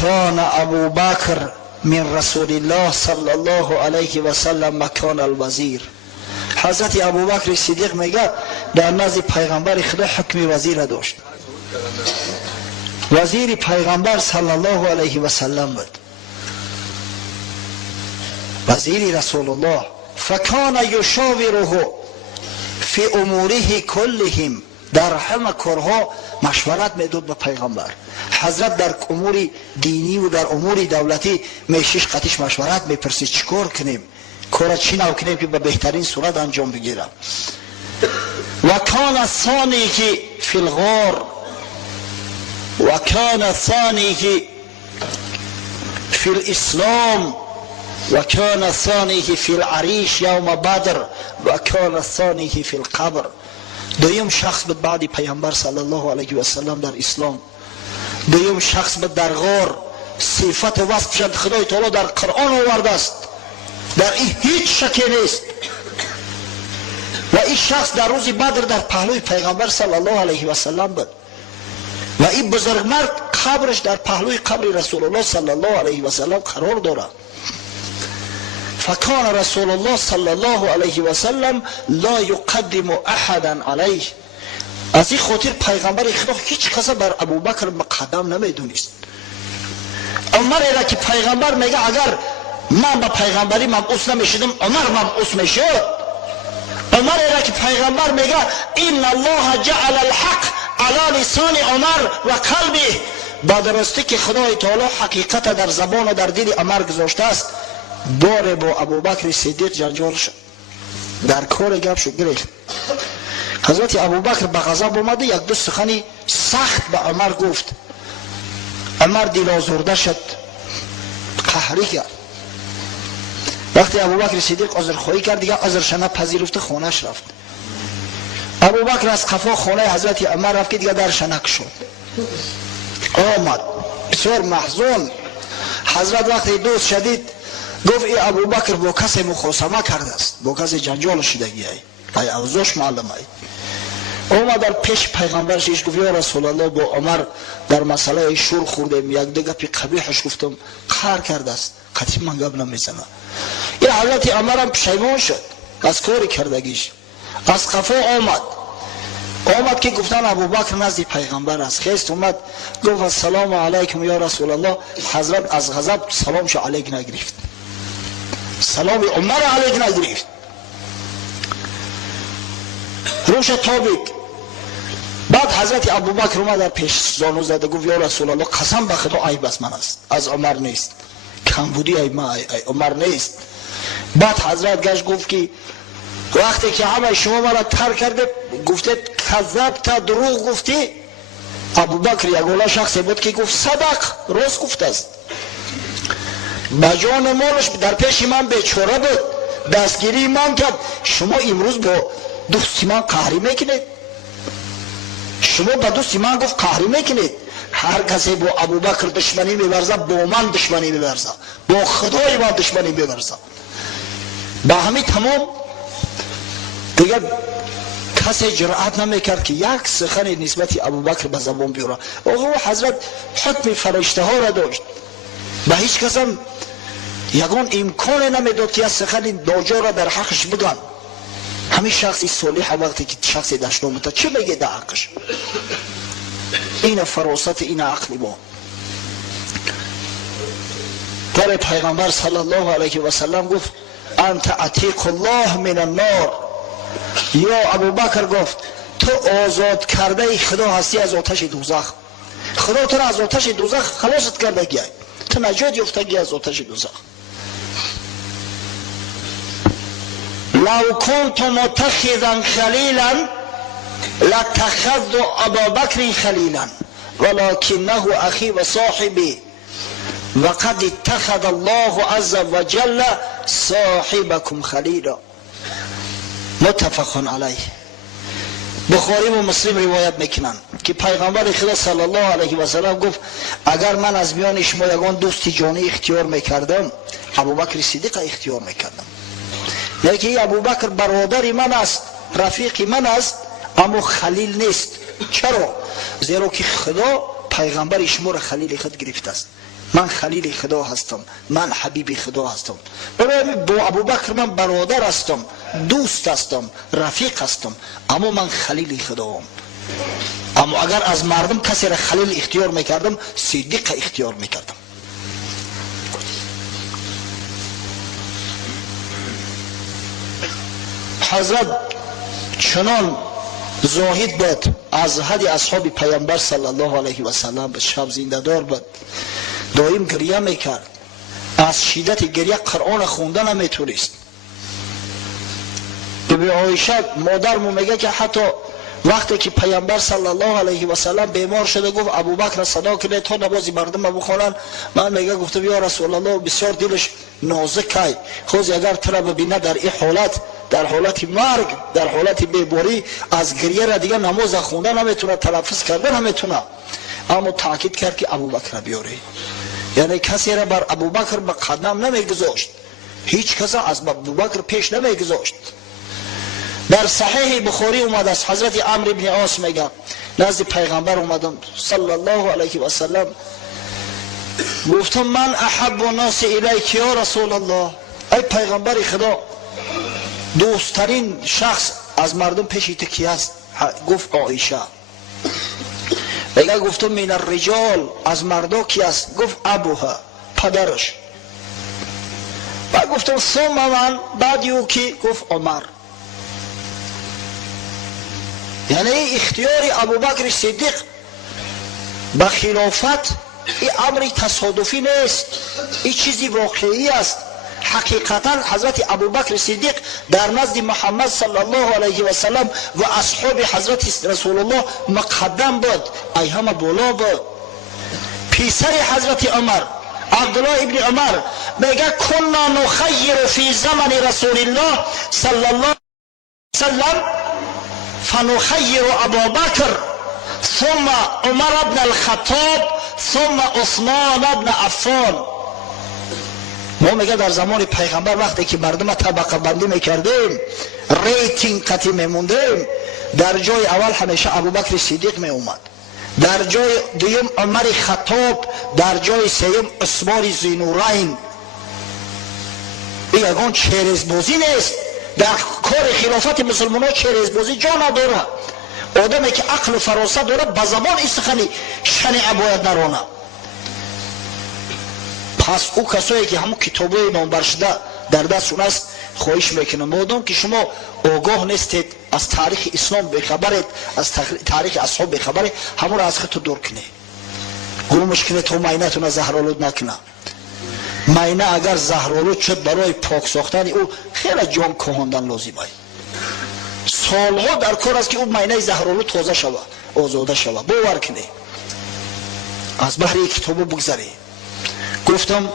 کان ابوبکر من رسول الله صلی الله علیه و سلم مکان الوزیر. حضرت ابوبکر صدیق میگه در نزد پیغمبر خدا حکم وزیر داشت. وزیر پیغمبر صلی الله علیه و سلم بود، وزیر رسول الله. فکان یشاوره فی اموره کلهم، در همه کارها مشورت میداد به پیغمبر. حضرت در امور دینی و در امور دولتی میشش قطعش مشورت میپرسید چیکار کنیم، کار چی نو کنیم که به بهترین صورت انجام بگیرم. و کان ثانی که فی الغار و کان ثانی که فی الاسلام و کان ثانی که فی العریش یوم بدر و کان ثانی که فی القبر. دویم شخص بود بعد پیامبر صلی الله علیه و سلم در اسلام. دویم شخص بود در غار. صفت و وصف شد خدای تعالی در قرآن آورده است، در این هیچ شکی نیست. و این شخص در روز بدر در پهلوی پیغمبر صلی الله علیه و سلم بود و این بزرگمرد قبرش در پهلوی قبر رسول الله صلی الله علیه و سلم قرار دارد. فکان رسول الله صلی الله علیه و سلم لا یقدم احدا علیه. از این خاطر پیغمبر خدا هیچ کس بر ابوبکر مقدم نمیدونست. عمر را که پیغمبر میگه اگر من به پیغمبری مبعوث نمیشدم عمر مبعوث میشد. عمر را که پیغمبر میگه ان الله جعل الحق علی لسان عمر و قلبه، با درستی که خدای تعالی حقیقت در زبان و در دل عمر گذاشته است، بار با ابوبکر صدیق جنجال شد، در کار گپ شد گرفت. حضرت ابوبکر به غضب اومد، یک دو سخنی سخت به عمر گفت. عمر دل آزرده شد، قهری کرد. وقتی ابوبکر صدیق عذرخواهی کرد دیگه عذرش نپذیرفت، خونه‌اش رفت. ابوبکر از قفا خانه حضرت عمر رفت که دیگه درش نکشود. آمد بسیار محزون. حضرت وقتی دوست شدید گفت ای ابوبکر با کسی مخاصمه کرده است، با کسی جنجال شدگی ای اوضاعش معلومه ای. اومد در پیش پیغمبرش گفت یا رسول الله با عمر در مسئله شور خوردیم، یک دو گپی قبیحش گفتم، قهر کرده است، قطعی من گپ نمیزنم. این حضرت عمر هم پشیمان شد از کاری کردگیش، از قفا آمد که گفتن ابوبکر نزد پیغمبر است. خیست اومد گفت السلام علیکم یا رسول الله. حضرت از غضب سلامش علیک نگرفت، سلام عمر علیک نگرفت، روش تابید. بعد حضرت ابوبکر اومد در پیش زانو زده گفت یا رسول الله قسم به خدا عیب از من است، از عمر نیست، کمبودی ای عمر نیست. بعد حضرت گشت گفت که وقتی که همه شما مرا ترک کرده گفته کذب تا دروغ گفتی. ابوبکر یگانه شخصی بود که گفت صدق، راست گفته است. با جان مالش در پیش من بیچاره بود، دستگیری من کرد. شما امروز با دوستی من قهری میکنید، شما با دوستی من گفت قهری میکنید. هر کسی با ابوبکر دشمنی می‌ورزه با من دشمنی می‌ورزه، با خدای من دشمنی می‌ورزه. با همین تمام دیگر کسی جرأت نمیکرد که یک سخن نسبت ابوبکر به زبان بیاره. او حضرت حکم فرشته ها را داشت، به هیچ کس هم یگان امکان نمیداد که یک سخن ناجا را در حقش بگن. همین شخصی صالح وقتی که شخصی دشنامتا چی بگه در حقش؟ این فراست، این عقل ما. در پیغمبر صلی الله علیه و سلم گفت انت عتیق الله من النار. یا ابوبکر گفت تو آزاد کرده خدا هستی از آتش دوزخ. خدا تو را از آتش دوزخ خلاصت کرده گیه، تو نجات یافتگی از آتش دوزخ. لو كنت متخذا خليلا لاتخذت ابا بكر خليلا ولكنه اخي وصاحبي وقد اتخذ الله عز وجل صاحبكم خليلا. متفق علیه. بخاری و مسلم روایت میکنن که پیغمبر خدا صلی الله علیه و سلم گفت اگر من از میان شما یگان دوستی جانی اختیار میکردم ابوبکر صدیق اختیار میکردم. یکی ابوبکر برادر من است، رفیق من است، اما خلیل نیست. چرا؟ زیرا که خدا پیغمبر شما را خلیل خود گرفته است. من خلیل خدا هستم، من حبیب خدا هستم. برای با ابوبکر من برادر هستم، دوست هستم، رفیق هستم، اما من خلیل خدا هم. اما اگر از مردم کسی را خلیل اختیار میکردم صدیق اختیار میکردم. حضرت چنان زاهد بود، از حد اصحاب پیامبر صلی الله علیه و سلم به شب زنده دار بود، دائم گریه میکرد، از شدت گریه قرآن خوندن نمیتونست. بی عایشه مادرمون میگه که حتی وقتی که پیامبر صلی الله علیه و سلم بیمار شده گفت ابوبکر صدا کنه تا نماز مردم بخوانن. من میگه گفتم یا رسول الله بسیار دلش نازکه، خود اگر تو را ببینه در این حالت، در حالت مرگ، در حالت بیماری، از گریه را دیگه نماز خوندن نمیتونه، تلفظ کردن نمیتونه. اما تاکید کرد که ابوبکر بیاره، یعنی کسی را بر ابوبکر به قدم نمیگذاشت، هیچ کس از ابوبکر پیش نمیگذاشت. در صحیح بخاری اومد از حضرت عمرو بن عاص میگه نزد پیغمبر اومدم صلی الله علیه و سلم، گفتم من احب الناس الیک یا رسول الله، ای پیغمبر خدا دوستترین شخص از مردم پیش تو کی است؟ گفت عایشه. دیگه گفتم من الرجال از مردا کی است؟ گفت ابوها پدرش. بعد گفتم ثم من بعد یو کی؟ گفت عمر. یعنی اختیار ابوبکر صدیق به خلافت این امر تصادفی نیست، این چیزی واقعی است. حقیقتا حضرت ابوبکر صدیق در نزد محمد صلی الله علیه و سلم و اصحاب حضرت رسول الله مقدم بود، ای همه بالا بود. پسر حضرت عمر عبدالله ابن عمر میگه کنا نخیر فی زمن رسول الله صلی الله علیه و سلم فنخیر ابوبکر ثم عمر ابن الخطاب ثم عثمان ابن عفان. ما میگه در زمان پیغمبر وقتی که مردم طبقه بندی میکردیم، ریتینگ قطعی میموندیم، در جای اول همیشه ابوبکر صدیق میومد، در جای دوم عمر خطاب، در جای سوم عثمان ذوالنورین. این یگان چرزبازی نیست. در کار خلافت مسلمانان چرزبازی جا نداره. آدمی که عقل و فراست داره به زبان این سخنی شنیع باید نرانه. پس او کسایی که همون کتابای نامبر شده در دستشون است، خواهش میکنم مادام که شما آگاه نیستید، از تاریخ اسلام بخبرید، از تاریخ اصحاب بخبرید، همون را از خودتون دور کنید. گمش کنید تا ماینتون را زهرآلود نکنه. ماینه اگر زهرآلود شد برای پاک ساختن او خیلی جان کهاندن لازم است. سالها در کار است که او ماینه زهرآلود تازه شود، آزاده شود. باور کنید. از بحر کتابو بگذارید. گفتم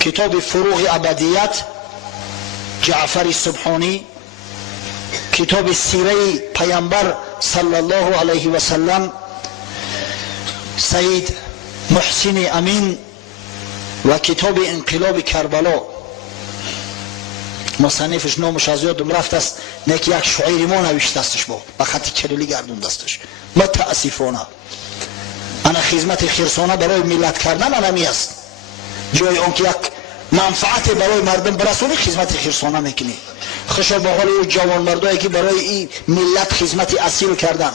کتاب فروغ ابدیت جعفر سبحانی، کتاب سیره پیامبر صلی الله علیه و سلم سید محسن امین و کتاب انقلاب کربلا، مصنفش نامش از یادم رفت است، نیک یک شعری ما نوشته استش با خط کلیلی گردون دستش. متاسفانه انا خدمت خیرسانه برای ملت کردن انمی است. جای آنکه یک منفعت برای مردم برسونی خدمت خیرسانه میکنی. خوشا به حال او جوان مردایی که برای این ملت خدمت اصیل کردن،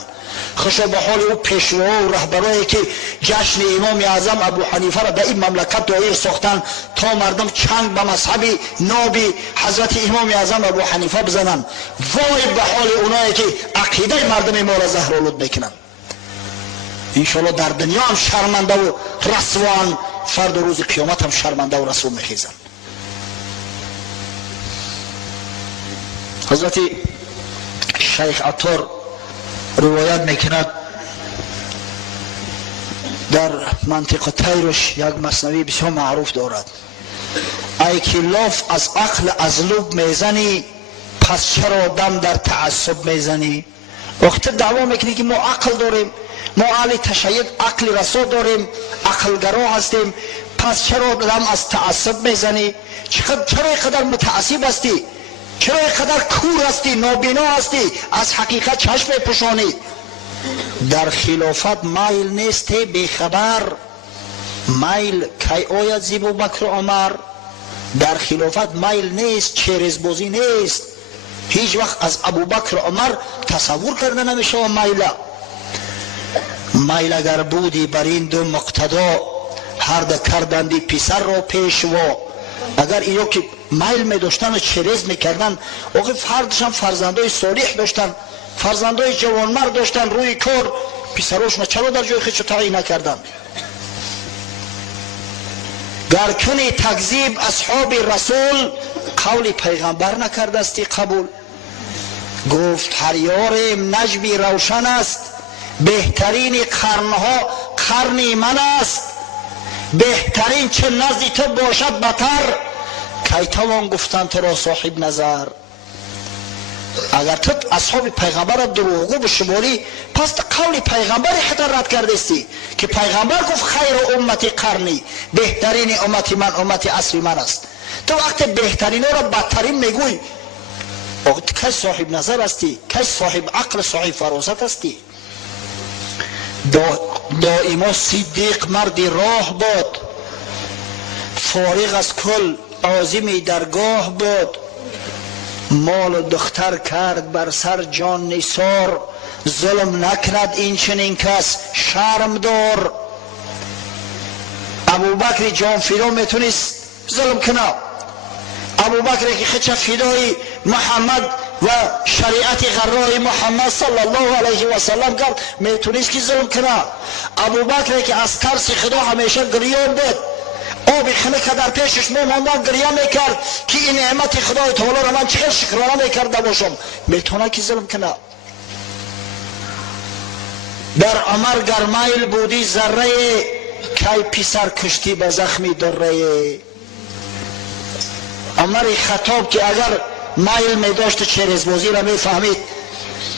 خوشا به حال او پیشوا و رهبرایی که جشن امام اعظم ابو حنیفه را در این مملکت دایر ساختن تا مردم چنگ به مذهب ناب حضرت امام اعظم ابو حنیفه بزنن. وای به حال اونایی که عقیده مردم ما را زهرآلود میکنن. انشاءالله در دنیا هم شرمنده و رسوان، فرد روز قیامت هم شرمنده و رسوا میخیزن. حضرت شیخ عطار روایت میکند در منطقه تیرش یک مثنوی بسیار معروف دارد. ای که لاف از عقل از لب میزنی، پس چرا دم در تعصب میزنی؟ وقت دعوا میکنی که ما عقل داریم، ما اهل تشیع عقل رسا داریم، عقلگرا هستیم، پس چرا دم از تعصب میزنی؟ چرا اینقدر متعصب هستی؟ چرا اینقدر کور هستی؟ نابینا هستی؟ از حقیقت چشم پوشانی. در خلافت میل نیستی بیخبر. میل کی آید زیب ابوبکر عمر؟ در خلافت میل نیست، چرزبازی نیست. هیچ وقت از ابوبکر عمر تصور کرده نمیشه و میل اگر بودی بر این دو مقتدا، هر دو کردندی پسر را پیشوا. اگر اینا که میل می داشتن و چرز می کردن، آقای فردشان فرزندای صالح داشتن، فرزندای جوانمرد داشتن، روی کار پسراشون چرا در جای خودش تعیین نکردن؟ گرکنی تکذیب اصحاب رسول، قول پیغمبر نکردستی قبول. گفت هر یارم نجمی روشن است، بهترین قرنها قرنی من است. بهترین چه نزدی تو باشد بتر، کی توان گفتن تو را صاحب نظر. اگر تو اصحاب پیغمبر را دروغگو بشماری، پس قول پیغمبر خود رد کردستی که پیغمبر گفت خیر امتی قرنی، بهترین امتی من امتی عصری من است. تو وقت بهترین را بدترین میگوی، کی صاحب نظر هستی؟ کی صاحب عقل صاحب فراست هستی؟ دائما صدیق مرد راه بود، فارغ از کل عازم درگاه بود. مال و دختر کرد بر سر جان نثار، ظلم نکند این چنین کس شرم دار. ابوبکر جان فدا میتونست ظلم کنه. ابوبکر که خچه فدای محمد و شریعت غرای محمد صلی الله علیه و سلم کرد، میتونست که ظلم کنه. ابوبکر که از ترس خدا همیشه گریان بود، آب خنه که در پیشش میماندن گریه میکرد که این نعمت خدای تعالی را من چقدر شکرانه میکرده باشم، میتونه که ظلم کنه. در عمر گرمیل بودی ذره، کی پسر کشتی به زخمی دره. عمر خطاب که اگر مایل می داشت چریزبازی را می فهمید،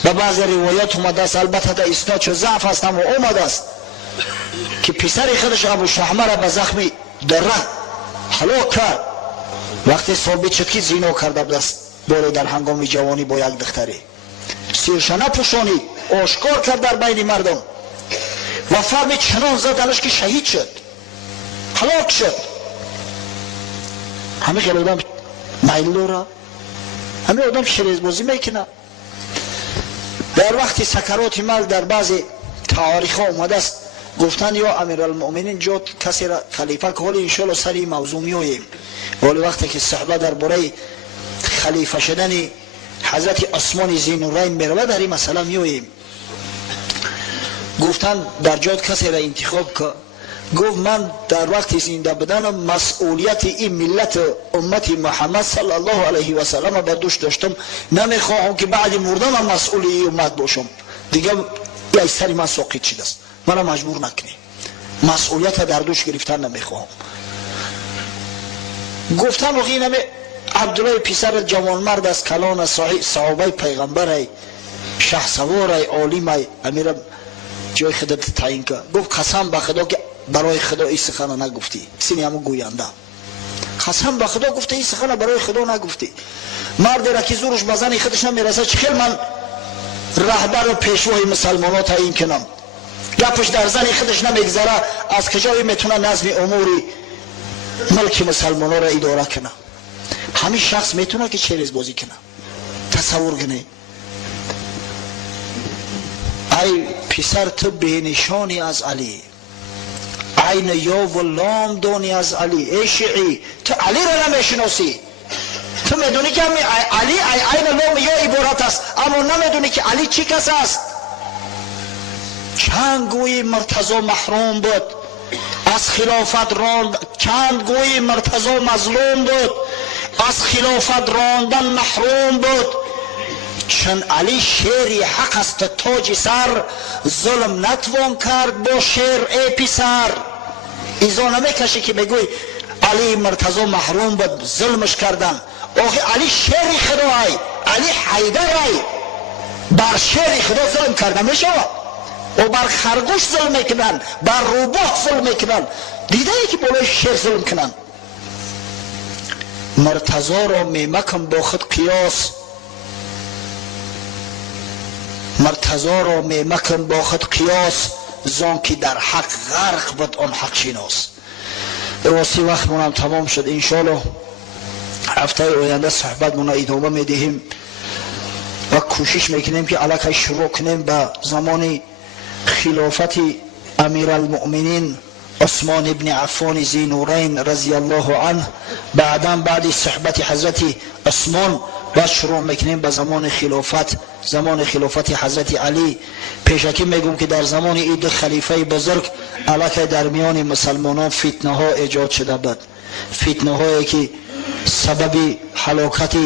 به بعض روایات اومده است، البته در اسناد چو ضعف است اما اومده است که پسر خودش ابو شحمه را به زخمی دره هلاک کرد وقتی ثابت شد که زنا کرده بود است باره در هنگام جوانی با یک دختری. سیرشانه پوشانید، آشکار کرد در بین مردم و فرمی چنان زدنش که شهید شد، هلاک شد. همه خیلی آدم مایل داره، همه آدم شریزبازی میکنه. در وقت سکرات مرگ در بعضی تاریخ ها اومده است، گفتن یا امیرالمؤمنین جا کسی را خلیفه که حالی انشاءالله سری موضوع میاییم، ولی وقتی که صحبه در باره خلیفه شدن حضرت عثمان ذوالنورین میروه در این مسئله میاییم. گفتن در جا کسی را انتخاب که گفت من در وقت زنده بودن مسئولیت این ملت امت محمد صلی الله علیه و سلم به دوش داشتم، نمیخواهم که بعد مردنم مسئول این امت باشم. دیگه یه سری من ساقط شده است، منو مجبور نکنی، مسئولیت در دوش گرفتن نمیخواهم. گفتن وقتی نمی عبدالله پسر جوانمرد از کلان صحابه پیغمبر شه سوار عالم امیر جای خودت تعیین کرد. گفت قسم به خدا که برای خدا این سخن نگفتی، سینی همون گوینده قسم به خدا گفته این سخن برای خدا نگفتی. مرد را که زورش بزنی خودش نمیرسه، چخیل من رهبر و پیشوای مسلمانان تعیین کنم، گپش در زنی خودش نمیگذره، از کجایی میتونه نظم اموری ملک مسلمانان را اداره کنه؟ همین شخص میتونه که چریز بازی کنه؟ تصور کنه. ای پسر تو بینشانی از علی، عین یا و لام دانی از علی. ای شیعی تو علی را نمیشناسی، تو میدونی که علی عین لام یا عبارت است، اما نمیدونی که علی چی کس است. چند گویی مرتضی محروم بود از خلافت راند، چند گویی مرتضی مظلوم بود از خلافت راندن محروم بود. چون علی شیر حق است تاج سر، ظلم نتوان کرد با شیر ای پسر. ایزا نمیکشی که بگوی علی مرتضی محروم بود ظلمش کردن. آخه علی شیر خدای، علی حیدر بر شیر خدا ظلم کرده میشه و بر خرگوش ظلم میکنن، بر روباه ظلم میکنن. دیده ای که بالای شیر ظلم کنن. مرتضی را میمکن با خود قیاس، مرتضی را میمکن با خود قیاس، زان که در حق غرق بود آن حق شناس. راستی وقت منم تمام شد، انشاءالله هفته آینده صحبت منا ادامه میدهیم و کوشش میکنیم که علاقه شروع کنیم به زمان خلافت امیرالمؤمنین عثمان ابن عفان ذوالنورین رضی الله عنه. بعد صحبت حضرت عثمان بعد شروع میکنیم به زمان خلافت حضرت علی. پیشکی میگم که در زمان این دو خلیفه بزرگ علاقه در میان مسلمانان فتنه ها ایجاد شده بود، فتنه هایی که سبب هلاکت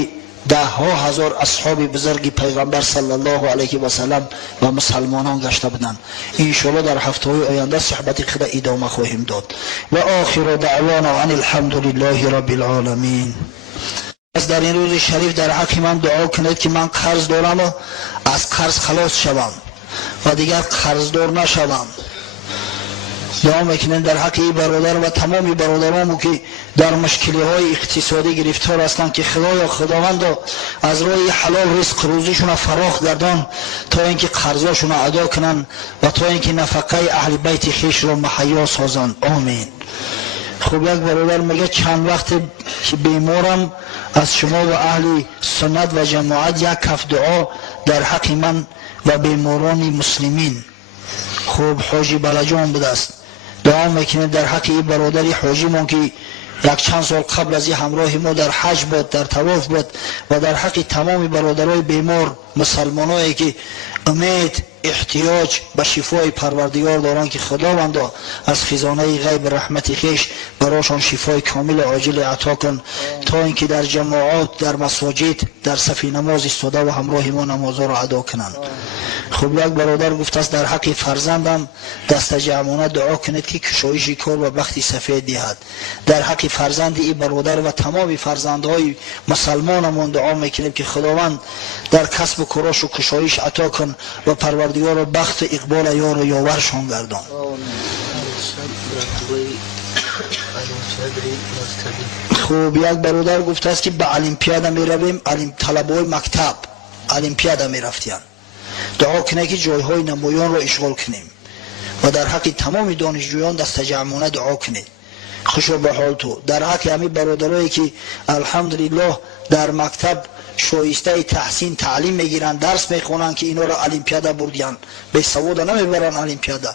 ده ها هزار اصحاب بزرگ پیغمبر صلی الله علیه و سلم و مسلمانان گشته بودند. انشاءالله در هفته های آینده صحبت خود ادامه خواهیم داد. و آخر دعوانا ان الحمد لله رب العالمین. از در این روز شریف در حق من دعا کنید که من قرض دارم و از قرض خلاص شوم و دیگر قرضدار نشوم. دعا میکنید در حق این برادر و تمام برادرانمو که در مشکلی های اقتصادی گرفتار هستند که خداوند از راه حلال رزق روزیشون فراخ گردان تا اینکه قرضاشون ادا کنن و تا اینکه نفقه اهل بیت خویش را مهیا سازند. آمین. خب یک برادر میگه چند وقت که بیمارم، از شما و اهل سنت و جماعت یک کف دعا در حق من و بیماران مسلمین. خب حاجی بلجان بوده است، دعا میکنه در حق این برادری حاجی من که یک چند سال قبل از این همراه ما در حج بود، در طواف بود، و در حق تمام برادرای بیمار مسلمانایی که امید احتیاج به شفای پروردگار دارن که خداوند از خزانه غیب رحمت خویش براشان شفای کامل عاجل عطا کن، تا اینکه در جماعات در مساجد در صف نماز ایستاده و همراه ما نمازها را ادا کنند. خب یک برادر گفت است در حق فرزندم دست جمعانه دعا کنید که کشایش کار و بخت سفید دهد. در حق فرزند این برادر و تمام فرزندهای مسلمانمون دعا میکنیم که خداوند در کسب و کراش و کشایش عطا کن و پروردگار و بخت و اقبال یار و یاورشان گردان. خب یک برادر گفته است که به المپیادا می رویم، طلبه‌های مکتب المپیادا می رفتیم، دعا کنه که جایهای نمایان را اشغال کنیم و در حق تمام دانشجویان دست جمعانه دعا کنید. خوشو به حال تو. در حق همین برادرایی که الحمدلله در مکتب شایسته تحسین تعلیم میگیرن، درس میخونن، که اینا را المپیادا بردیان، به سواد نمیبرن المپیادا،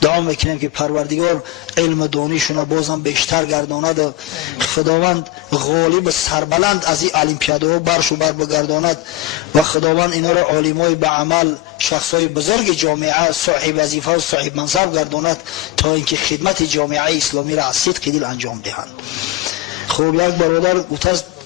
دعا میکنیم که پروردگار علم دانشون بازم بیشتر گرداند و خداوند غالب سربلند از این المپیادا برشو بر بگرداند و خداوند اینا را عالمای به عمل، شخصای بزرگ جامعه، صاحب وظیفه و صاحب منصب گرداند تا اینکه خدمت جامعه اسلامی را از صدق دل انجام دهند. خب یک برادر گفت